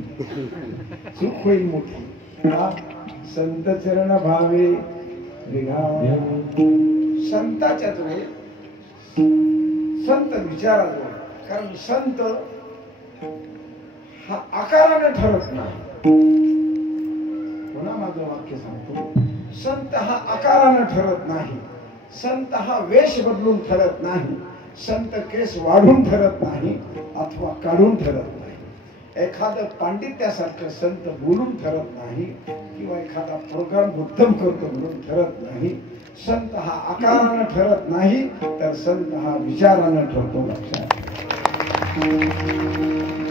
चूक होईल मोठी. संत चरण भावे विघावा. संताच्या जवळ, संत विचाराजवळ. कारण संत हा आकाराने ठरत नाही. पुन्हा माझं वाक्य सांगतो, संत हा आकाराने ठरत नाही, संत हा वेश बदलून ठरत नाही, संत केस वाढून ठरत नाही अथवा काढून ठरत नाही. एखादं पांडित्यासारखं संत बोलून ठरत नाही, किंवा एखादा प्रोग्राम उत्तम करतो म्हणून ठरत नाही. संत हा आकारानं ठरत नाही, तर संत हा विचारानं ठरतो. लक्षात,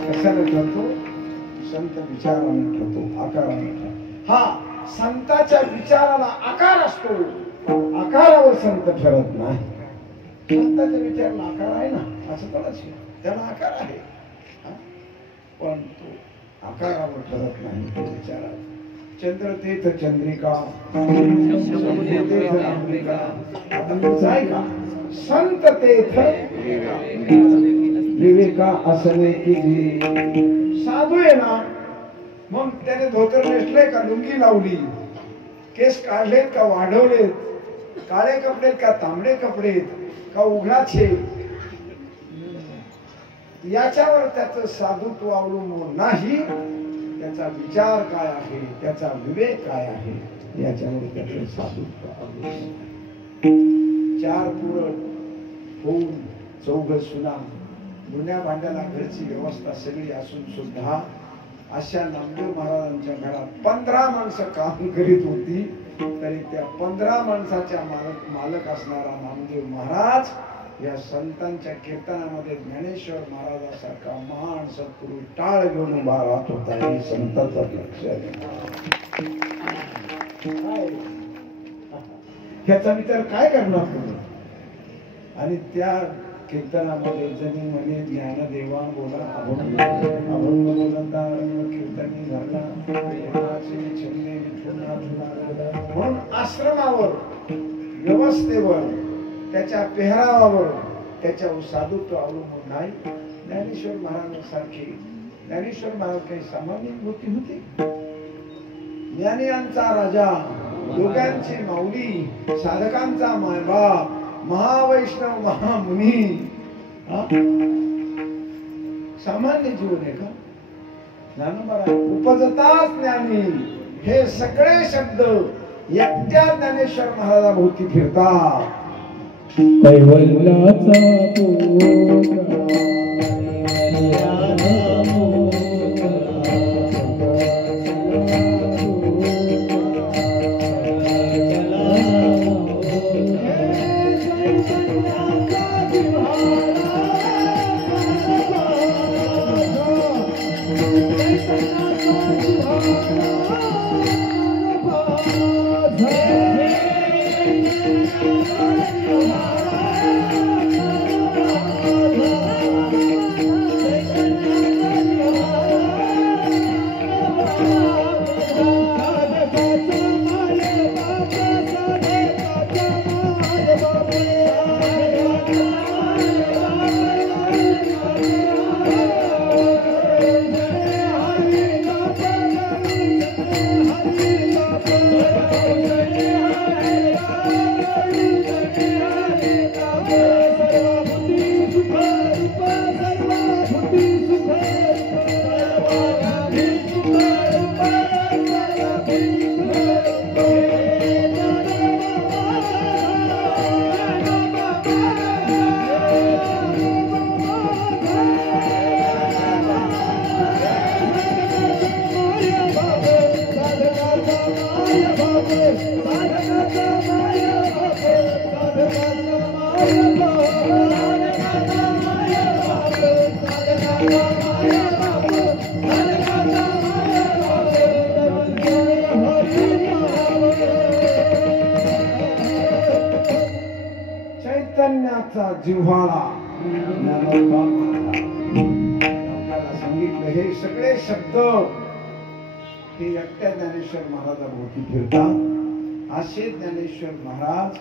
कशाने ठरतो? संत विचारानं ठरतो, आकारानं ठरतो. हा संताच्या विचाराला आकार असतो, आकारावर संत ठरत नाही. संताच्या विचाराला आकार आहे ना, असं थोडंच, त्याला आकार आहे, पण तो आकारावर ठरत नाही, तो विचारात. चंद्रतीर्थ चंद्रिका, संत तीर्थ विवेका असणे की. साधू आहे ना, मग त्याने धोतर नेसले का लुंगी लावली, केस काढलेत का वाढवलेत, काळे कपडे का तांबडे कपडे का उघडाचे, याच्यावर त्याचं साधुत्व अवलंबून नाही. त्याचा विचार काय आहे, त्याचा विवेक काय आहे, याच्यावर त्याचं साधुत्व अवलंबून. चार पुरण होऊन चौघ सुना, जुन्या भांड्याला घरची व्यवस्था सगळी असून सुद्धा अशा नामदेव महाराजांच्या घरात 15 माणसं काम करीत होती, तरी त्या 15 माणसाच्या मालक असणारा नामदेव महाराज या संतांच्या कीर्तनामध्ये ज्ञानेश्वर महाराजासारखा महान सत्पुरुष टाळ घेऊन उभा राहत होता. हे संतांचं लक्ष आहे. ह्याचा विचार काय करणार तुम्ही? आणि त्या कीर्तनामध्ये जनी म्हणे ज्ञानदेवा बोला, अभंग बोलता कीर्तनी धरला, म्हणून आश्रमावर, व्यवस्थेवर, त्याच्या पेहरावावर, त्याच्या साधुत्व अवलंबून नाही. ज्ञानेश्वर महाराजांसारखे ज्ञानेश्वर महाराज काही सामान्य मूर्ती होती. ज्ञानियांचा राजा, योग्यांची माऊली, साधकांचा मायबाप, महावैष्णव महामुनी. सामान्य जीवन आहे का? ज्ञानोबा उपजताच ज्ञानी, हे सगळे शब्द एकट्या ज्ञानेश्वर महाराजाभोवती फिरतात. कैवल्याचा चैतन्याचा जिव्हाळा. आपल्याला सांगितलं हे सगळे शब्द हे एकट्या ज्ञानेश्वर महाराजाभोवती फिरतात. असे ज्ञानेश्वर महाराज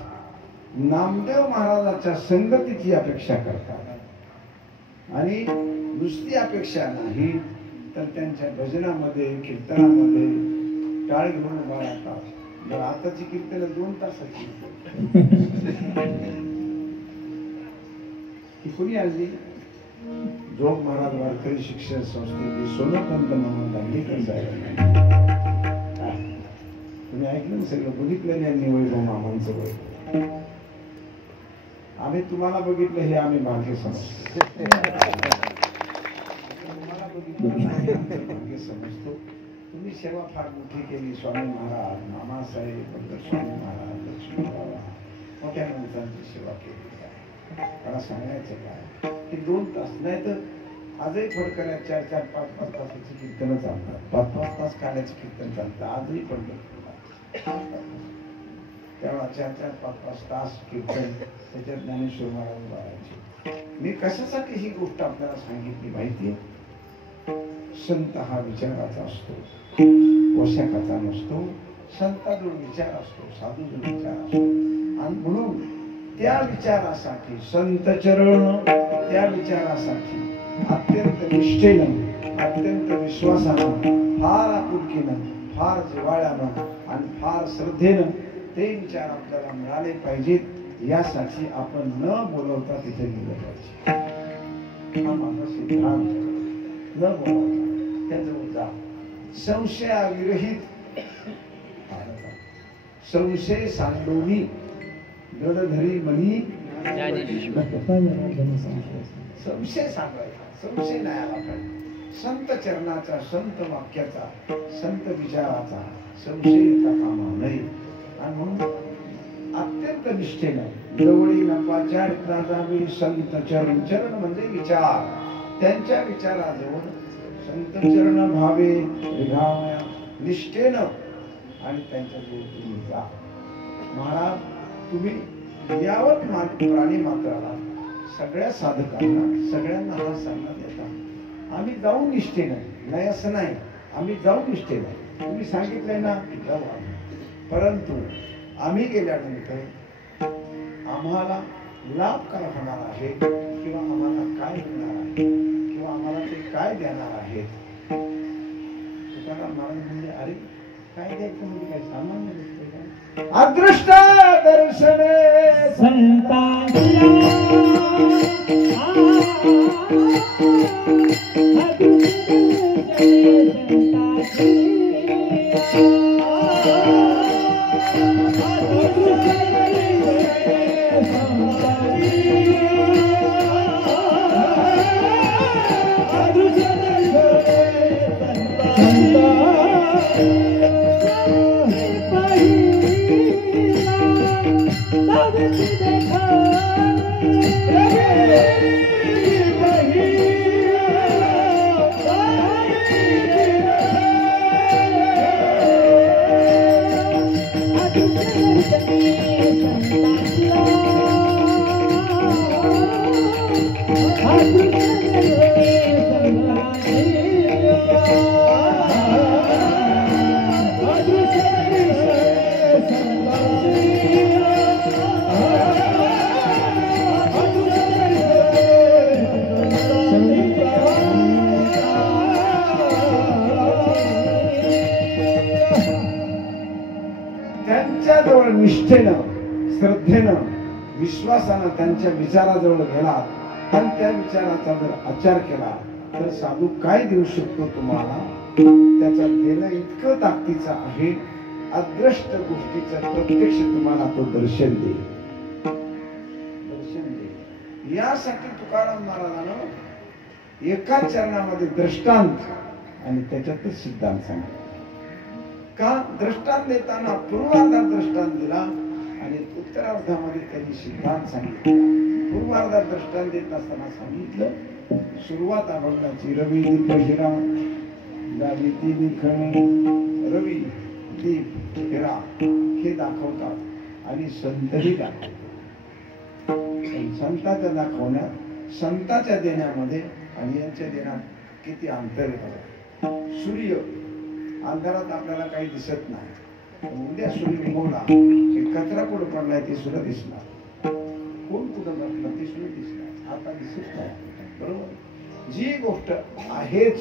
नामदेव महाराजाच्या संगतीची अपेक्षा करतात. आणि नुसती अपेक्षा नाही तर त्यांच्या भजनामध्ये, कीर्तनामध्ये टाळ घेऊन उभा राहतात. जर आताची कीर्तन 2 तासाची ही कोणी आणली? जोग महाराज वारकरी शिक्षण संस्थेची सोनपंत म्हणून लागली. तुम्ही ऐकलं ना सगळं, बघितलं यांनी वैभव मामांचं वैभव. आम्ही तुम्हाला बघितलं हे आम्ही भाग्य समजतो. तुम्हाला बघितलं भाग्य समजतो. तुम्ही सेवा फार मोठी केली. स्वामी महाराज, मामासाहेब, स्वामी महाराज, लक्ष्मीबाबा, मोठ्या माणसांची सेवा केली. मला सांगायचं काय की 2 तास नाही तर आजही फडकऱ्या 4-4, 5-5 तासाची कीर्तन चालतात. 5-5 तास काढायचं कीर्तन चालतं. आजही फडकत तेव्हा 4-4, 5-5 तास कीर्तन त्याच्यात ज्ञानेश्वर महाराज वारायचे. मी कशासाठी ही गोष्ट आपल्याला सांगितली माहितीये? संत हा विचाराचा असतो, पोशाखाचा नसतो. संताजवळ विचार असतो, साधूजवळ विचार असतो. आणि म्हणून त्या विचारासाठी संत चरण, त्या विचारासाठी अत्यंत निष्ठेनं, अत्यंत विश्वासानं, फार आपुलकीनं, फार जिव्हाळ्यानं आणि फार श्रद्धेनं ते विचार आपल्याला मिळाले पाहिजेत. यासाठी आपण न बोलवता तिथे गेलं पाहिजे. हा माझा सिद्धांत. न बोलवता त्याजवळ जा. संशयाविरहित, संशय सांडोनी गडधरी मनी, संशय सांगायचा, संशय नाही आला पाहिजे. संत चरणाचा, संत वाक्याचा, संत विचाराचा संशय येता कामा नये. आणि म्हणून अत्यंत निष्ठेनं जवळी नपाचार जावे संत चरण. चरण म्हणजे विचार. त्यांच्या विचाराजवळ संत चरण भावे रिघावया निष्ठेनं आणि त्यांच्याजवळ तुम्ही जा. महाराज तुम्ही यावत प्राणी मात्राला, सगळ्या साधकांना, सगळ्यांना हा सल्ला देता. आम्ही जाऊ निष्ठेनं, नाही असं नाही, आम्ही जाऊ निष्ठेनं. तुम्ही सांगितलंय ना जाऊ आम्ही. परंतु आम्ही गेल्यानंतर आम्हाला लाभ काय होणार आहे किंवा आम्हाला काय मिळणार आहे किंवा आम्हाला ते काय देणार आहेत. तुकाराम महाराज म्हणजे अरे काय द्यायचं म्हणजे काय सामान्य दिसतंय का? अदृष्ट दर्शने संतांना त्यांच्याजवळ निष्ठेनं श्रद्धेनं विश्वासानं त्यांच्या विचाराजवळ गेला आणि त्या विचाराचा जर आचार केला तर साधू काय देऊ शकतो तुम्हाला त्याचा देणं इतकं ताकदीचं आहे. अदृष्ट गोष्टीचं प्रत्यक्ष तुम्हाला तो दर्शन देईल. यासाठी तुकाराम महाराजानं एका चरणामध्ये दृष्टांत आणि त्याच्यातच सिद्धांत सांगितला. का दृष्टांत देताना पूर्वार्धात दृष्टांत दिला आणि उत्तरार्धामध्ये त्यांनी सिद्धांत सांगितला. पूर्वार्धात दृष्टांत देत असताना सांगितलं सुरुवात अभंगाची रवी दीप हिरा गावी ती निखणे. रवी दीप हिरा हे दाखवतात आणि संतही दाखवतात. संतांच्या दाखवण्यात संतांच्या देण्यामध्ये आणि यांच्या देण्यात किती अंतर आहे. सूर्य अंधारात आपल्याला काही दिसत नाही. उद्या सूर्य उगवला की कचरा कुठं पडलाय ते सुद्धा दिसणार. कोण कुठं बसला ते सुद्धा दिसणार. आता दिसत नाही. बरोबर. जी गोष्ट आहेच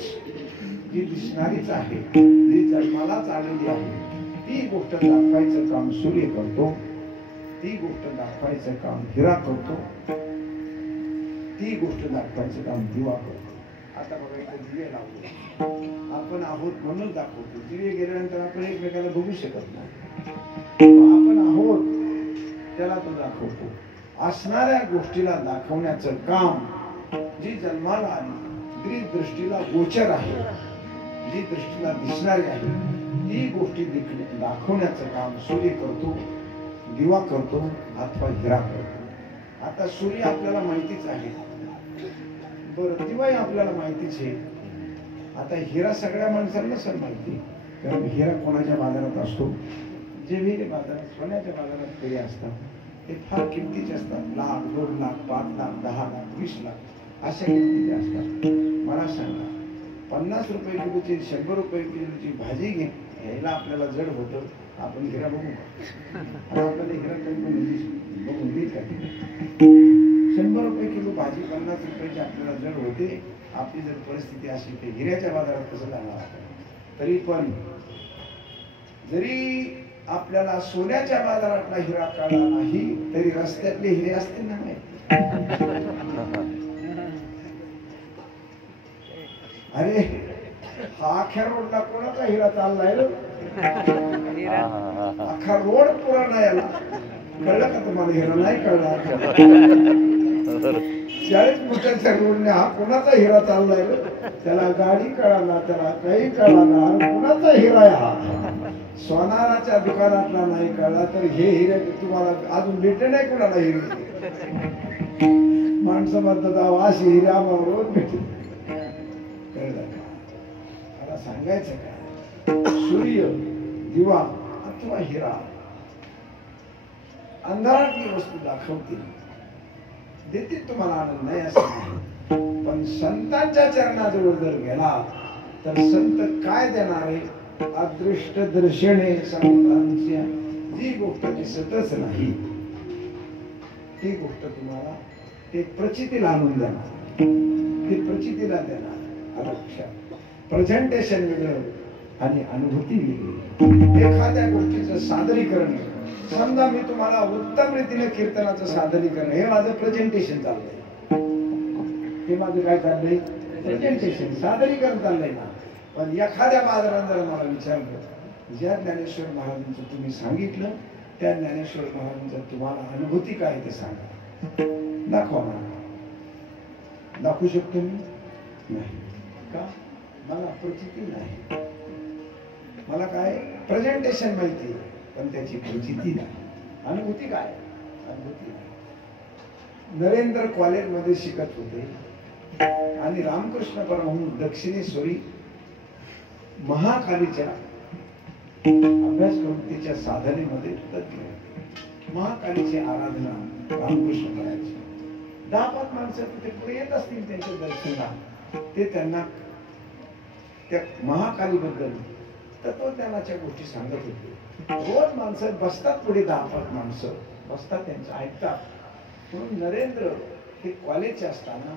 जी दिसणारीच आहे जी जन्मालाच आलेली आहे ती गोष्ट दाखवायचं काम सूर्य करतो. ती गोष्ट दाखवायचं काम हिरा करतो. ती गोष्ट दाखवायचं काम दिवा करतो. आता बघा इथे दिवे लावतो आपण आहोत म्हणून दाखवतो. दिवे गेल्यानंतर आपण एकमेकाला बघू शकत नाही. आपण आहोत त्याला तो दाखवतो. असणाऱ्या गोष्टीला दाखवण्याचं काम जी जन्माला आली जी दृष्टीला गोचर आहे जी दृष्टीला दिसणारी आहे ती गोष्टी दाखवण्याचं काम सूर्य करतो. दिवा करतो अथवा हिरा करतो. आता सूर्य आपल्याला माहितीच आहे. बरं दिवाही आपल्याला माहितीच आहे. आता हिरा सगळ्या माणसांना सर माहिती कारण हिरा कोणाच्या बाजारात असतो. जे वेगळे बाजारात सोन्याच्या बाजारात फेरे असतात ते फार किमतीचे असतात. लाख 2 लाख 5 लाख 10 लाख 20 लाख अशा किमतीचे असतात. मला सांगा 50 रुपये किलोची 100 रुपये किलोची भाजी घ्यायला आपल्याला जड होतं. आपण हिरा बघू का आपल्याला हिरा बघून देईल का? 100 रुपये किलो भाजी 50 रुपयाची आपल्याला जड होते. आपली जर परिस्थिती अशी की हिऱ्याच्या बाजारात कसं जाणार. तरी पण जरी आपल्याला सोन्याच्या बाजारातला हिरा कळला नाही तरी रस्त्यातले हिरे असतील ना माहिती. अरे हा अख्या रोडला कोणाचा हिरा चाललाय. अख्खा रोड पुरा नाही आला. कळलं का तुम्हाला? हिरा नाही कळला. 40 फुटाच्या रोडने हा कोणाचा हिरा चाललाय. त्याला गाडी कळाला त्याला काही कळाला. कोणाचा हिरा आहे हा? सोनाराच्या दुकानातला नाही कळला तर हे हिरे तुम्हाला अजून भेटले नाही कोणाला हिरे. माणसं म्हणतात अशी हिरे आम्हाला रोज भेटले. कळलं का? मला सांगायचं का सूर्य दिवा अथवा हिरा अंधारातली वस्तू दाखवतील देतील तुम्हाला आनंद नाही असं नाही. पण संतांच्या चरणाजवळ जर गेला तर संत काय देणार आहे? अदृष्ट दर्शने संतांच्या जी गोष्ट दिसतच नाही ती गोष्ट तुम्हाला ते प्रचितीला आणून देणार, ते प्रचितीला देणार. लक्षात, प्रेझेंटेशन वेगळं आणि अनुभूती वेगळी. एखाद्या गोष्टीचं सादरीकरण, समजा मी तुम्हाला उत्तम रीतीने कीर्तनाचं सादरीकरण, हे माझं प्रेझेंटेशन चाललंय, हे माझं काय चाललंय, प्रेझेंटेशन, सादरीकरण चाललंय ना. पण एखाद्या बाजारात जर मला विचारलं, ज्या ज्ञानेश्वर महाराजांचं तुम्ही सांगितलं त्या ज्ञानेश्वर महाराजांचं तुम्हाला अनुभूती काय ते सांगा, दाखवा मला. दाखवू शकतो मी? नाही. का? मला प्रचिती नाही. मला काय प्रेझेंटेशन माहिती, पण त्याची प्रचिती नाही. अनुभूती काय? अनुभूती नाही. नरेंद्र कॉलेजमध्ये शिकत होते आणि रामकृष्ण परमहंस दक्षिणेश्वरी महाकालीच्या अभ्यास करून तिच्या साधनेमध्ये तज्ञ होते. महाकालीची आराधना रामकृष्ण करायचे. 10-5 माणसं तिथे पुढे येत असतील त्यांच्या दर्शनाला, ते त्यांना त्या महाकालीबद्दल तत्वज्ञानाच्या गोष्टी सांगत होते. रोज माणसं बसतात पुढे, 10-5 माणसं बसतात, त्यांचं ऐकतात. म्हणून नरेंद्र हे कॉलेजचे असताना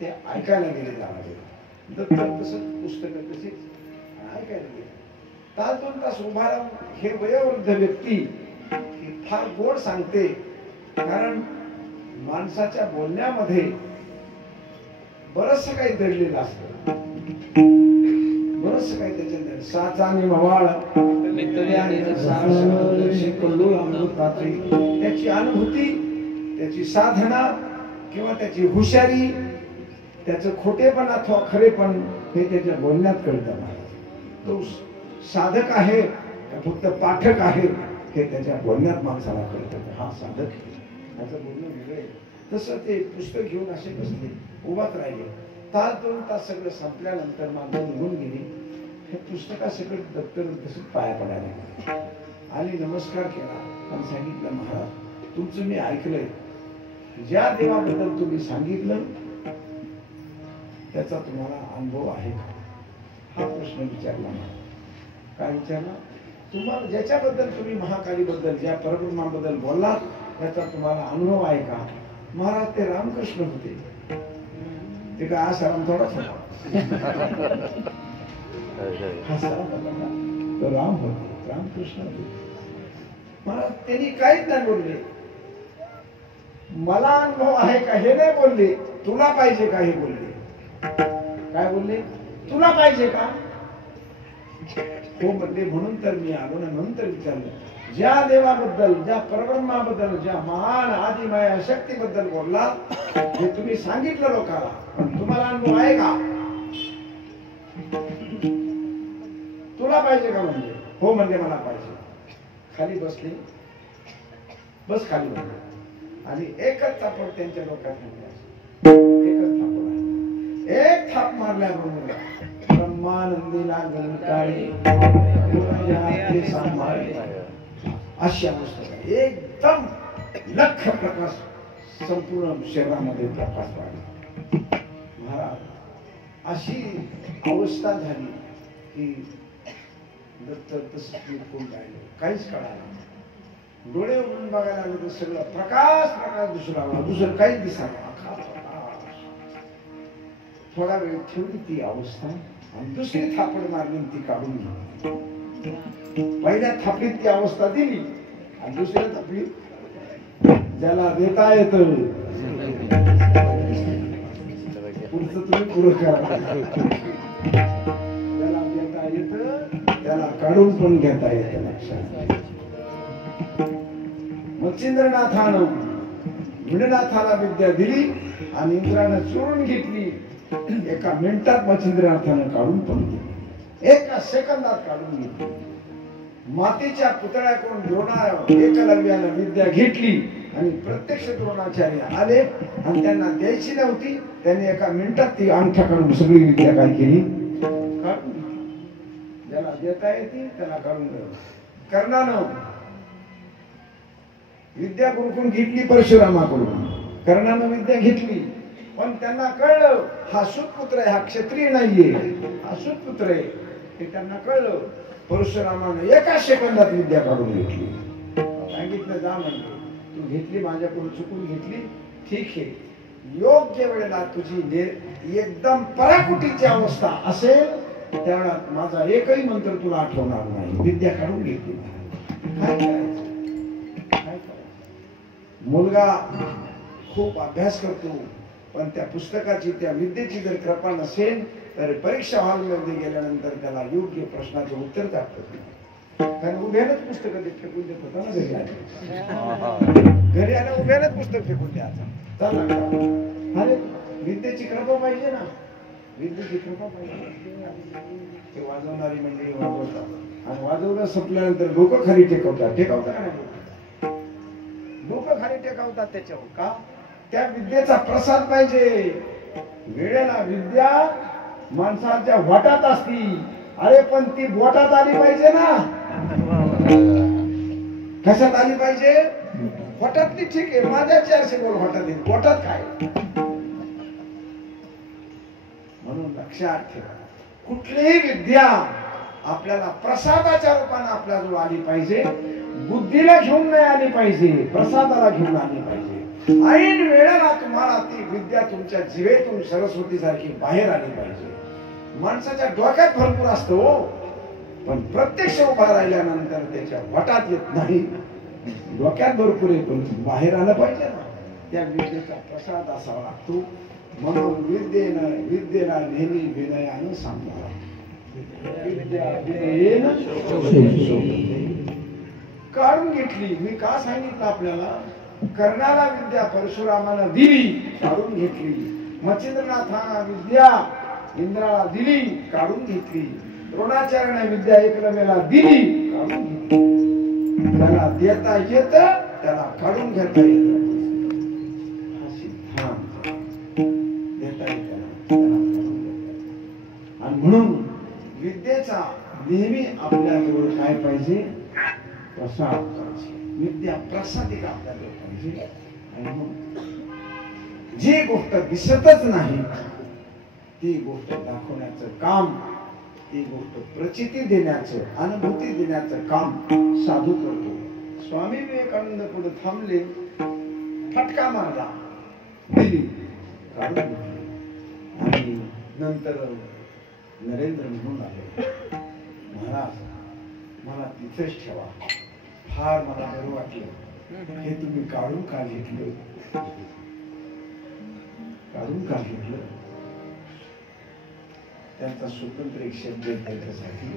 ते ऐकायला गेले जाणारे. दप्तर तसंच, पुस्तकं तशीच ऐकायला गेले. तास 2 तास उभा राहून हे वयोवृद्ध व्यक्ती फार गोड सांगते, कारण माणसाच्या बोलण्यामध्ये बरंचसं काही दडलेलं असतं, बरंचसं काही त्याच्यात. साचाने मवाळ त्याची अनुभूती, त्याची साधना किंवा त्याची हुशारी, त्याचं खोटेपण अथवा खरेपण हे त्याच्या बोलण्यात कळतं. तो साधक आहे का फक्त पाठक आहे हे त्याच्या बोलण्यात माणसाला कळतं. हा साधक आहे, त्याचं बोलणं वेगळं. तसं ते पुस्तक घेऊन असे बसले, उभाच राहिले. तास 2 तास सगळं संपल्यानंतर माणसं निघून गेली. हे पुस्तकासकट दप्तर तसंच पाया पडायला लागले आणि नमस्कार केला आणि सांगितलं, महाराज तुमचं मी ऐकलंय, ज्या देवाबद्दल तुम्ही सांगितलं त्याचा तुम्हाला अनुभव आहे का? हा प्रश्न विचारला. काय विचारला? तुम्हाला ज्याच्याबद्दल तुम्ही महाकालीबद्दल, ज्या परब्रह्माबद्दल बोललात त्याचा तुम्हाला अनुभव आहे का? महाराज ते रामकृष्ण होते. ते काय आसाराम थोडाच होता, तो राम होते, रामकृष्ण होते. महाराज त्यांनी काहीच नाही बोलले. मला अनुभव आहे का हे नाही बोलले, तुला पाहिजे का हे बोलले. काय बोलले? तुला पाहिजे का? हो म्हणले. म्हणून तर मी आलो ना, नंतर विचारलं, ज्या देवाबद्दल, ज्या परब्रह्माबद्दल, ज्या महान आदिमाया शक्तीबद्दल बोलला हे तुम्ही सांगितलं लोकांना, पण तुम्हाला अनुभव आहे का? तुला पाहिजे का? म्हणजे हो म्हणले, मला पाहिजे. खाली बसले, बस खाली बसले आणि एकच थापड त्यांच्या डोक्यात घातली. एकच थापड आहे. एक थाप मारल्याबरोबर ब्रह्मानंदीला गणकाळे सांभाळले अशी अवस्था. एकदम लख प्रकाश संपूर्ण शरीरामध्ये प्रकाश वाढला. महाराज अशी अवस्था झाली की दत्तर तसंच कोण राहिलं, काहीच कळालं. डोळे उघडून बघायला लागले तर सगळं प्रकाश प्रकाश दिसू लागला, दुसरं काहीच दिसायला. थोडा वेळ ठेवली ती अवस्था आणि दुसरी थापड मारली, ती काढून घेतली. पहिल्या थापडीत ती अवस्था दिली आणि दुसऱ्या थापडीत ज्याला देता येत पुढचं तुम्ही पुरं करा. ज्याला देता येत त्याला काढून पण घेता येतं. लक्षात. मच्छिंद्रनाथानं विडनाथाला विद्या दिली आणि इंद्रानं चोरून घेतली. एका मिनिटात मच्छिंद्रनाथानं काढून पण घेतली, एका सेकंदात काढून घेतली. मातीच्या पुतळ्याकडून एकलव्यानं विद्या घेतली आणि प्रत्यक्ष द्रोणाचार्य आले आणि त्यांना द्यायची नव्हती. त्यांनी एका मिनिटात ती अंगठा काढून सगळी विद्या काय केली, काढून. ज्याला देता येते त्याला काढून. कर्णानं विद्या गुरुकडून घेतली, परशुरामाकडून. कर्णानं विद्या घेतली, पण त्यांना कळलं हा सूतपुत्र आहे, हा क्षत्रिय नाहीये, हा सूतपुत्र आहे हे त्यांना कळलं. परशुरामानं एका सेकंदात विद्या काढून घेतली. म्हणतो तू घेतली माझ्याकडून चुकून घेतली ठीक आहे योग्य वेळेला तुझी एकदम पराकुटीची अवस्था असेल त्यावेळा माझा एकही मंत्र तुला आठवणार नाही विद्या काढून घेतली काय करायचं काय करायचं मुलगा खूप अभ्यास करतो पण त्या पुस्तकाची त्या विद्येची जर कृपा नसेल तर परीक्षा हॉलमध्ये गेल्यानंतर त्याला योग्य प्रश्नाचं उत्तर दाखवत नाही कारण उभ्यानंच पुस्तकं ते फेकून देत होता ना घरी आले घरी आलं उभ्यानंच पुस्तक फेकून द्यायचं चला अरे विद्येची कृपा पाहिजे ना विद्येची कृपा पाहिजे ते वाजवणारी मंडळी वाजवतात आणि वाजवणं संपल्यानंतर डोकं खाली टेकवतात टेकवतात का डोकं खाली टेकवतात त्याच्यावर का त्या विद्येचा प्रसाद पाहिजे वेळेला विद्या माणसाच्या वाटात असती अरे पण ती बोटात आली पाहिजे ना कशात आली पाहिजे वाटातली ठीक आहे माझ्या 400 बोल वाटात येईल बोटात काय म्हणून लक्षात ठेवा कुठलीही विद्या आपल्याला प्रसादाच्या रूपाने आपल्याजवळ आली पाहिजे बुद्धीला घेऊन नाही आली पाहिजे प्रसादाला घेऊन आली पाहिजे ऐन वेळेला तुम्हाला ती विद्या तुमच्या जिवेतून सरस्वती सारखी बाहेर आली पाहिजे माणसाच्या डोक्यात भरपूर असतो पण प्रत्यक्ष उभा राहिल्यानंतर त्याच्या वाटात येत नाही डोक्यात भरपूर आहे पण बाहेर आलं पाहिजे ना त्या विद्येचा प्रसाद असावा लागतो म्हणून विद्येला नेहमी विनयानं सांभाळा काढून घेतली मी का सांगितलं आपल्याला कर्णाला विद्या परशुरामानं दिली काढून घेतली मच्छिंद्रनाथांना विद्या इंद्राला दिली काढून घेतली द्रोणाचार्याने विद्या एकलव्याला दिली काढून घेतली त्याला देता येत त्याला काढून घेता येत हा सिद्धांत देता येत त्याला काढून घेता आणि म्हणून विद्येचा नेहमी आपल्याजवळ काय पाहिजे प्रसाद पाहिजे विद्या प्रसादिक आपल्याजवळ पाहिजे आणि मग जी गोष्ट दिसतच नाही ती गोष्ट दाखवण्याचं काम ती गोष्ट प्रचिती देण्याचं अनुभूती देण्याचं काम साधू करतो स्वामी विवेकानंद पुढे थांबले फटका मारला दिली आणि नंतर नरेंद्र म्हणून आले महाराज मला तिथेच ठेवा फार मला बरं वाटलं हे तुम्ही काढून का घेतलं काढून का घेतलं त्यांचा स्वतंत्र एक शब्द त्याच्यासाठी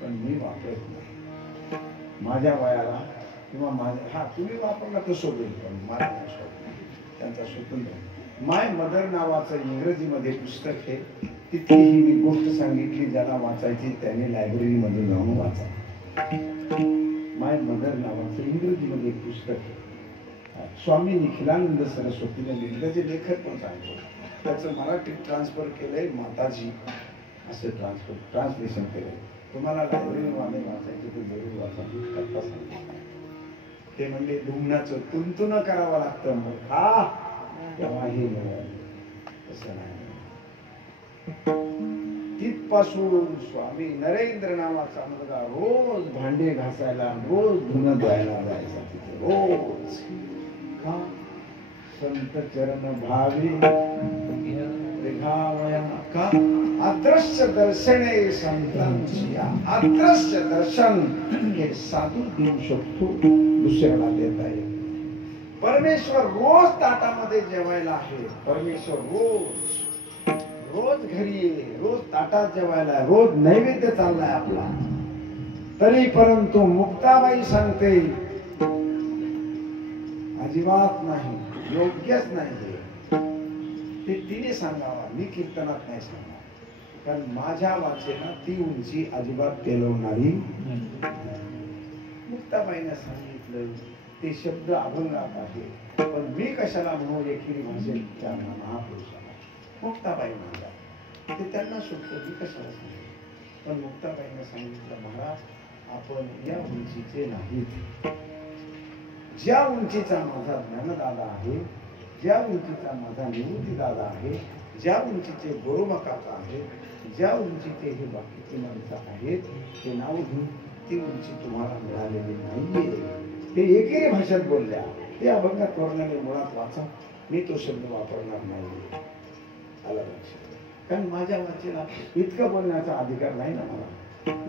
पण मी वापरत नाही माझ्या वयाला किंवा माझ्या तुम्ही वापरला तर सोडेल पण मला नाही सोडत त्यांचा स्वतंत्र माय मदर नावाचं इंग्रजीमध्ये पुस्तक आहे तिथेही मी गोष्ट सांगितली ज्याला वाचायची त्याने लायब्ररीमध्ये जाऊन वाचा माय मदर नावाचं इंग्रजीमध्ये एक पुस्तक आहे स्वामी निखिलानंद सरस्वतीने लिहिलं ते लेखक पण सांगतो त्याचं मराठीत ट्रान्सफर केलंय माताजी असं ट्रान्सलेशन केलंय तुम्हाला लायब्ररीमध्ये वाचायचं तर जरूर वाचा ते म्हणजे ढुंगणाचं तुंतुन करावं लागतं मोठा तेव्हा हे तसं नाही तिथपासून स्वामी नरेंद्र नावाचा मुलगा रोज भांडे घासायला रोज धुणं धुवायला जायचा तिथे रोज का संत चरण भावी का अदृश्य दर्शने संतांची अदृश्य दर्शन हे साधू देऊ शकतो दुसऱ्याला देता येईल परमेश्वर रोज ताटामध्ये जेवायला आहे परमेश्वर रोज रोज घरी ये रोज ताटात जेवायला रोज नैवेद्य चाललाय आपला तरी परंतु मुक्ताबाई सांगते अजिबात नाही योग्यच नाही ते तिने सांगावा मी कीर्तनात नाही सांगणार कारण माझ्या वाचेला ती उंची अजिबात पेलवणारी मुक्ताबाईने सांगितलं ते शब्द अभंगात आहे पण मी कशाला म्हणू एकेरी भाषेत त्या महापुरुषाला मुक्ताबाई म्हणतात ते त्यांना सुटतं मी कशाला सांगितलं पण मुक्ताबाईने सांगितलं महाराज आपण या उंचीचे नाहीत ज्या उंचीचा माझा ज्ञानदादा आहे ज्या उंचीचा माझा निवृत्ती दादा आहे ज्या उंचीचे गोरोमकाका आहे ज्या उंचीचे हे बाकीचे माणसं आहेत ते नाव घेऊन ती उंची तुम्हाला मिळालेली नाहीये ते एकेरी भाषेत बोलल्या. ते अभंगात वर्णाने मुळात वाचा, मी तो शब्द वापरणार नाही. आला लक्षात? कारण माझ्या वाचेला इतकं बोलण्याचा अधिकार नाही ना मला,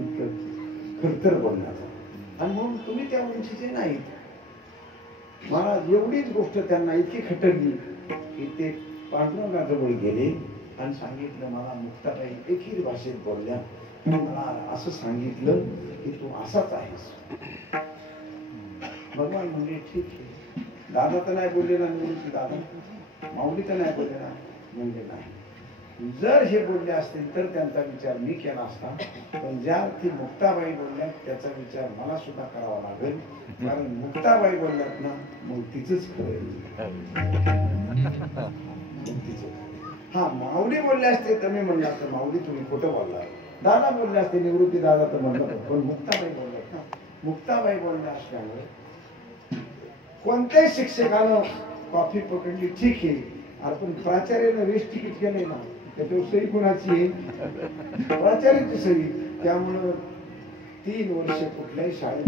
इतकं खरतर बोलण्याचा. आणि म्हणून तुम्ही त्या उंचीचे नाहीत. मला एवढीच गोष्ट त्यांना इतकी खटकली की ते पांडुरंगाजवळ गेले आणि सांगितलं, मला मुक्ताबाई एकेरी भाषेत बोलल्या, मला असं सांगितलं की तू असाच आहेस. भगवान म्हणजे ठीक आहे, दादा तर नाही बोलले ना, निवृत्ती दादा माऊली तर नाही बोलले ना, म्हणजे नाही. जर हे बोलले असतील तर त्यांचा विचार मी केला असता, पण ज्या अर्थी मुक्ताबाई बोलल्या त्याचा विचार मला सुद्धा करावा लागेल. कारण मुक्ताबाई बोलल्यात ना, मग तिचंच खरं. हा, माऊली बोलले असते तर मी म्हणलं असतं माऊली तुम्ही खोटं बोलला, दादा बोलले असते निवृत्ती दादा तर म्हणलं, पण मुक्ताबाई बोलल्यात ना. मुक्ताबाई बोलल्या असल्यामुळे कोणत्याही शिक्षकानं कॉफी पकडली ठीक आहे, आपण प्राचार्यानं रेस तिकीट केलंय ना, त्याच्यावर सही कुणाची आहे? प्राचार्याची सही. त्यामुळं 3 वर्ष कुठल्याही शाळेत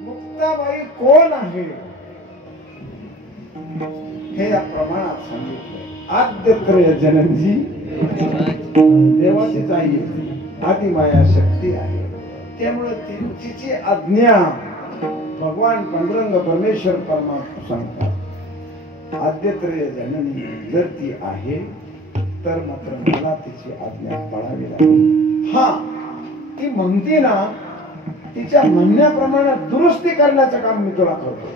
मुक्ताबाई कोण आहे हे या प्रमाणात सांगितलं. आद्यत्रय जननी देवाचीच आई, आदिमाया शक्ती आहे. त्यामुळे तिची आज्ञा भगवान पांडुरंग परमेश्वर परमात्मा सांगतात. आद्यत्रय जननी जर ती आहे तर मात्र मला तिची आज्ञा पाळावी लागेल. हा, ती म्हणते ना, तिच्या म्हणण्याप्रमाणे दुरुस्ती करण्याचं काम मी तुला करतो,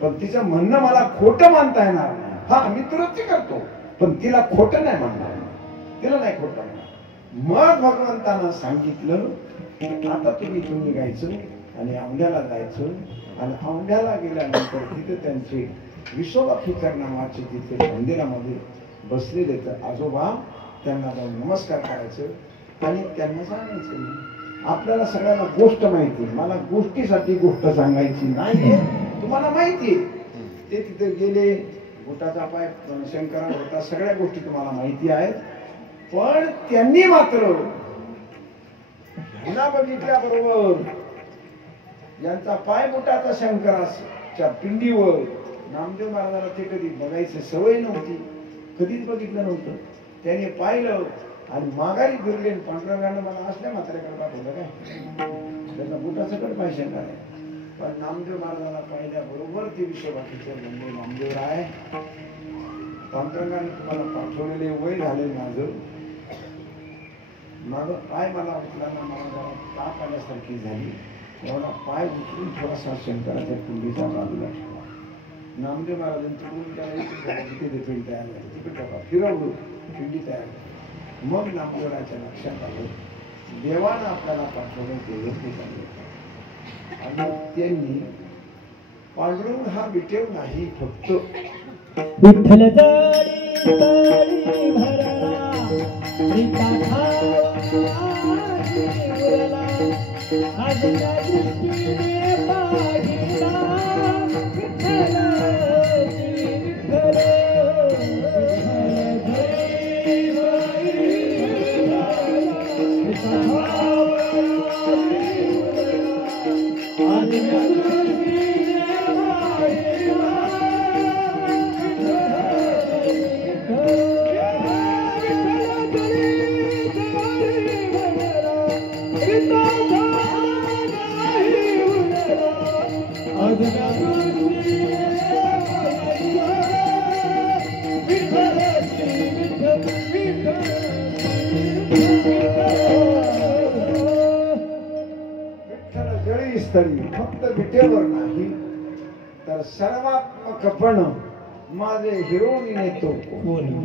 पण तिचं म्हणणं मला खोटं मानता येणार नाही. हा, मी दुरुस्ती करतो, पण तिला खोटं नाही म्हणणार, तिला नाही खोटं म्हणणार. मग भगवंतानं सांगितलं, आता तुम्ही इथून निघायचं आणि औंढ्याला जायचं. आणि औंढ्याला गेल्यानंतर तिथे त्यांचे विसोबा फिकर नावाचे तिथे मंदिरामध्ये बसलेले तर आजोबा, त्यांना जाऊन नमस्कार करायचं आणि त्यांना सांगायचं, आपल्याला सगळ्यांना गोष्ट माहिती, मला गोष्टीसाठी गोष्ट सांगायची नाही, तुम्हाला माहिती. ते तिथे गेले, बोटाचा पाय शंकरावर होता, सगळ्या गोष्टी तुम्हाला माहिती आहेत. पण त्यांनी मात्र ह्यांना बघितल्याबरोबर यांचा पाय बोटाचा शंकराच्या पिंडीवर, नामदेव महाराजांना ते कधी बघायचं सवय नव्हती, कधीच बघितलं नव्हतं. त्याने पाहिलं आणि माघारी फिरले. पांडुरंगानं मला असल्या म्हाताऱ्याकडे पाठवलं काय, त्यांना बुटासकट पाय शंकर आहे. पण नामदेव महाराजांना पाहिल्याबरोबर ते विश्वबाकीचे म्हणजे नामदेव राय, पांडुरंगाने तुम्हाला पाठवलेले वय झाले माझं पाय मला उचला ना, मला जरा ताप आल्यासारखी झाली. एवढा पाय उचलून थोडासा शंकराच्या पिंडीच्या बाजूला ठेवा. नामदेव महाराजांची पिंडी तयार झाली, तिकडे फिरवलं, पिंडी तयार झाली. मग नामदेवराच्या लक्षात आलं, देवानं आपल्याला पाठवलं ते येते. त्यांनी पांडुरंग हा विटेव नाही फक्त विठ्ठल जळी तळी भरला श्रीचा उरला आज त्या दृष्टीने पाहिला विठ्ठल स्थळी फक्त विटेवर नाही तर सर्वात्मकपण माझे हिरोनी नेतो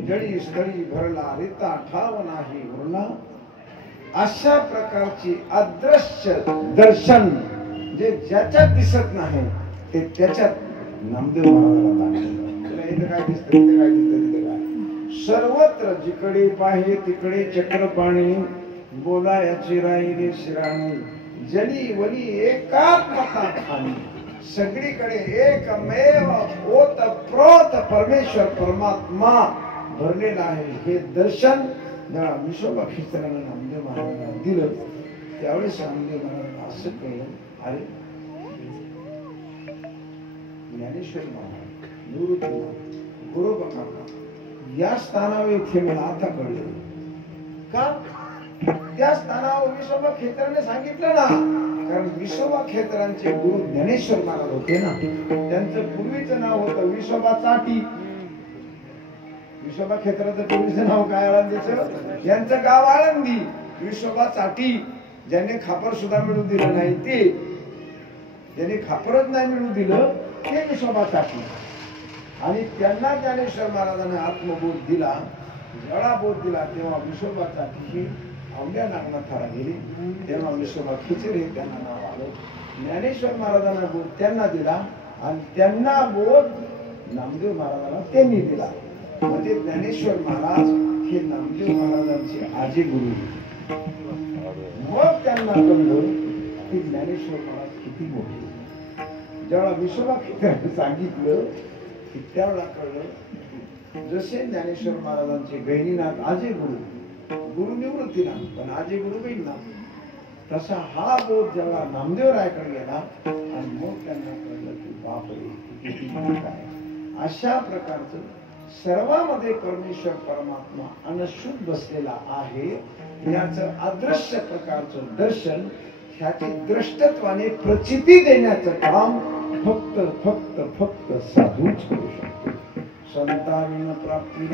जळी स्थळी भरला रिता ठाव नाही उरला. अशा प्रकारची अदृश्य दर्शन जे ज्याच्यात दिसत नाही ते त्याच्यात नामदेव महाराजाला दाखवलं. इथं काय दिसतं तिथे काय दिसतं तिथे काय सर्वत्र जिकडे पाहे तिकडे चक्रपाणी बोलायाची राहिली शिराणी जली वली एकात्मता खाणी सगळीकडे एकमेव ओतप्रोत परमेश्वर परमात्मा भरलेला आहे. हे दर्शन जेव्हा विश्वोबा खेचराने नामदेव महाराजांना दिलं त्यावेळेस नामदेव महाराजांना असं कळलं अरे ज्ञानेश्वर महाराज निवृत्तीनाथ गुरुबकांना या स्थानावर इथे मला आता कळलं का त्या स्थानावर विश्वोबा खेचराने सांगितलं ना कारण विश्वोबा खेचरांचे गुरु ज्ञानेश्वर महाराज होते ना. त्यांचं पूर्वीचं नाव होतं विश्वोबा चाटी. विश्वोबा खेचराचं पूर्वीचं नाव काय आळंदीचं यांचं गाव आळंदी. विश्वोबा चाटी ज्यांनी खापर सुद्धा मिळू दिलं नाही ते ज्यांनी खापरच नाही मिळू दिलं ते विश्वोबा चाटी. आणि त्यांना ज्ञानेश्वर महाराजांनी आत्मबोध दिला जेवढा बोध दिला तेव्हा विश्वोबा चाटी ही अवघ्या नागनाथाला गेली तेव्हा विश्वोबा खेचर हे त्यांना नाव आलं. ज्ञानेश्वर महाराजांना बोध त्यांना दिला आणि त्यांना बोध नामदेव महाराजांना त्यांनी दिला. म्हणजे ज्ञानेश्वर महाराज हे नामदेव महाराजांचे आजी गुरु. मग त्यांना कळलं की ज्ञानेश्वर महाराज किती मोठे. जेव्हा विश्वोबा खेचराने सांगितलं की त्यावेळेला कळलं जसे ज्ञानेश्वर महाराजांचे गहिनीनाथ आजी गुरु गुरु निवृत्तीनाथ पण आजी गुरु गहिनीनाथ तसा हा बोध जेव्हा नामदेव रायकडे गेला आणि मग त्यांना कळलं की बापरे किती मोठा आहे. अशा प्रकारचं सर्वांमध्ये परमेश्वर परमात्मा अनुशुद्ध बसलेला आहे याचं अदृश्य प्रकारचं दर्शन ह्याची दृष्टत्वाने प्रचिती देण्याचं काम फक्त फक्त फक्त साधूच करू शकतो. संतान प्राप्ती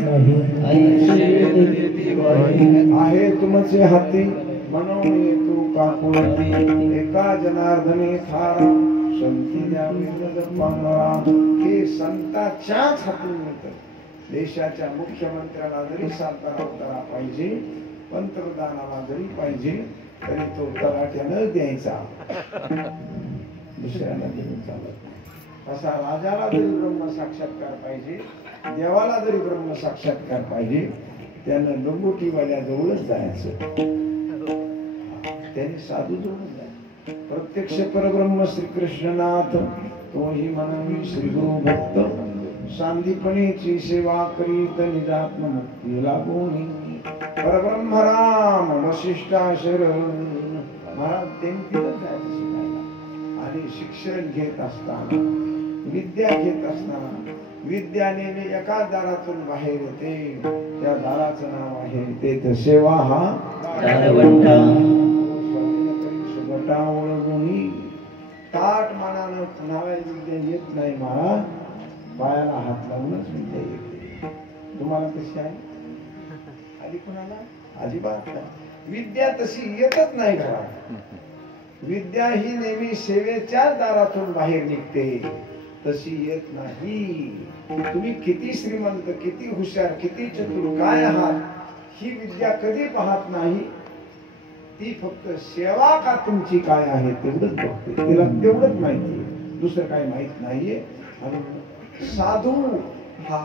आहे तुमचे हाती म्हणून येतो काकुळती एका जनार्दने थारा संती द्यावी पांढरा. हे संताच्याच हातून मिळतं. देशाच्या मुख्यमंत्र्याला जरी सातारा उतारा पाहिजे पंतप्रधानाला जरी पाहिजे तरी तो तलाट्यानं द्यायचा दुसऱ्याला देऊन चालत नाही. असा राजाला जरी ब्रह्म साक्षात्कार पाहिजे देवाला जरी ब्रह्म साक्षात्कार पाहिजे त्यानं लंगोटीवाल्या जवळच जायचं. त्यांनी साधू जवळच जायचं. प्रत्यक्ष परब्रह्म श्रीकृष्णनाथ तोही म्हणावी श्री गुरु भक्त सांदीपणीची सेवा करीत निजात्म मुक्ती लागोनी परब्रह्म राम वशिष्ठा शरण. महाराज त्यांनीच जायचं शिकायला. आणि शिक्षण घेत असताना विद्या घेत असताना विद्या नेहमी एका दारातून बाहेर येते त्या दाराचं नाव आहे ते सेवा हा सुगटा ओळखून ताट मानानं कुणाला विद्या येत नाही महाराज. पायाला हात लावूनच विद्या येते. तुम्हाला कशी आहे आधी कुणाला अजिबात नाही. विद्या तशी येतच नाही घरात. विद्या ही नेहमी सेवेच्या दारातून बाहेर निघते तशी येत नाही. तुम्ही किती श्रीमंत किती हुशार किती चतुर काय आहात ही विद्या कधी पाहत नाही. ती फक्त सेवा का तुमची काय आहे तेवढंच बघते, तिला तेवढंच माहिती आहे, दुसरं काही माहित नाहीये. आणि साधू हा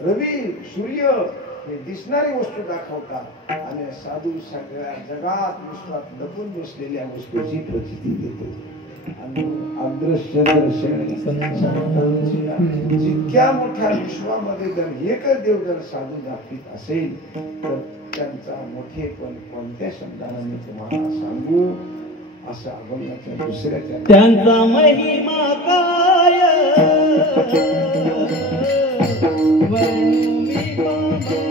रवी सूर्य हे दिसणारी वस्तू दाखवतात आणि साधू सगळ्या जगात विश्वात लपून बसलेल्या वस्तूची प्रचिती देतो. आणि अदृश्य दर्शन जितक्या मोठ्या विश्वामध्ये जर एकच देव जर साधू दाखवित असेल तर त्यांचा मोठेपण कोणत्या शब्दाने मी तुम्हाला सांगू. असं अभंगाच्या दुसऱ्याच्या त्यांचा महिमा काय वर्णू मी पामर.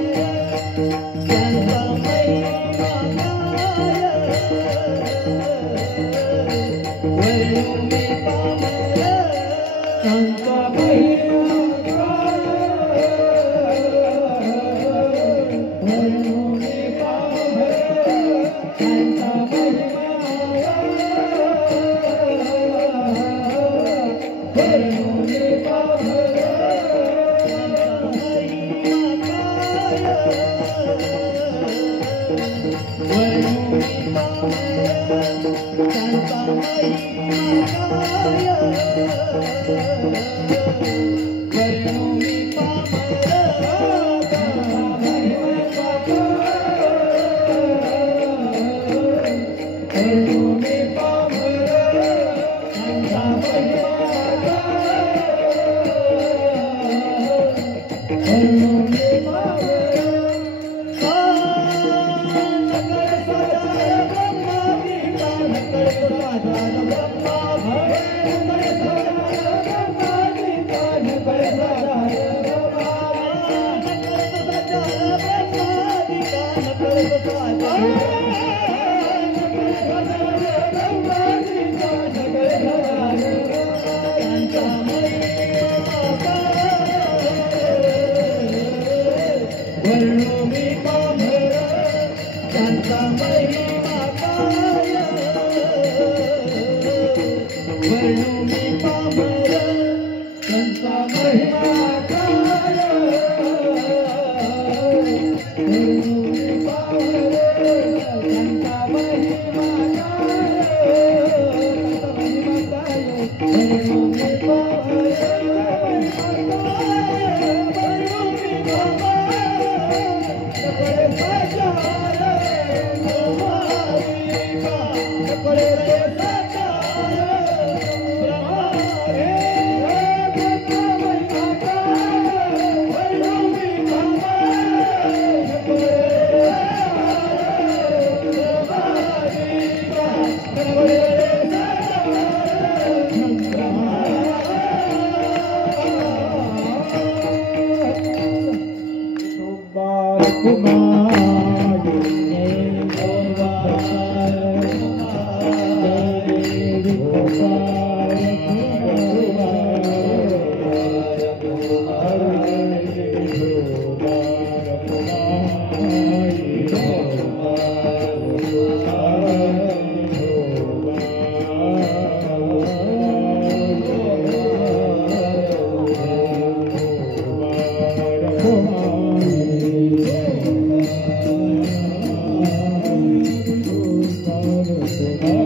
त्यांचा महिमा काय वर्णू मी पामर. त्यांचा महिमा काय वर्णू मी पामर. त्यांचा महिमा Thank you.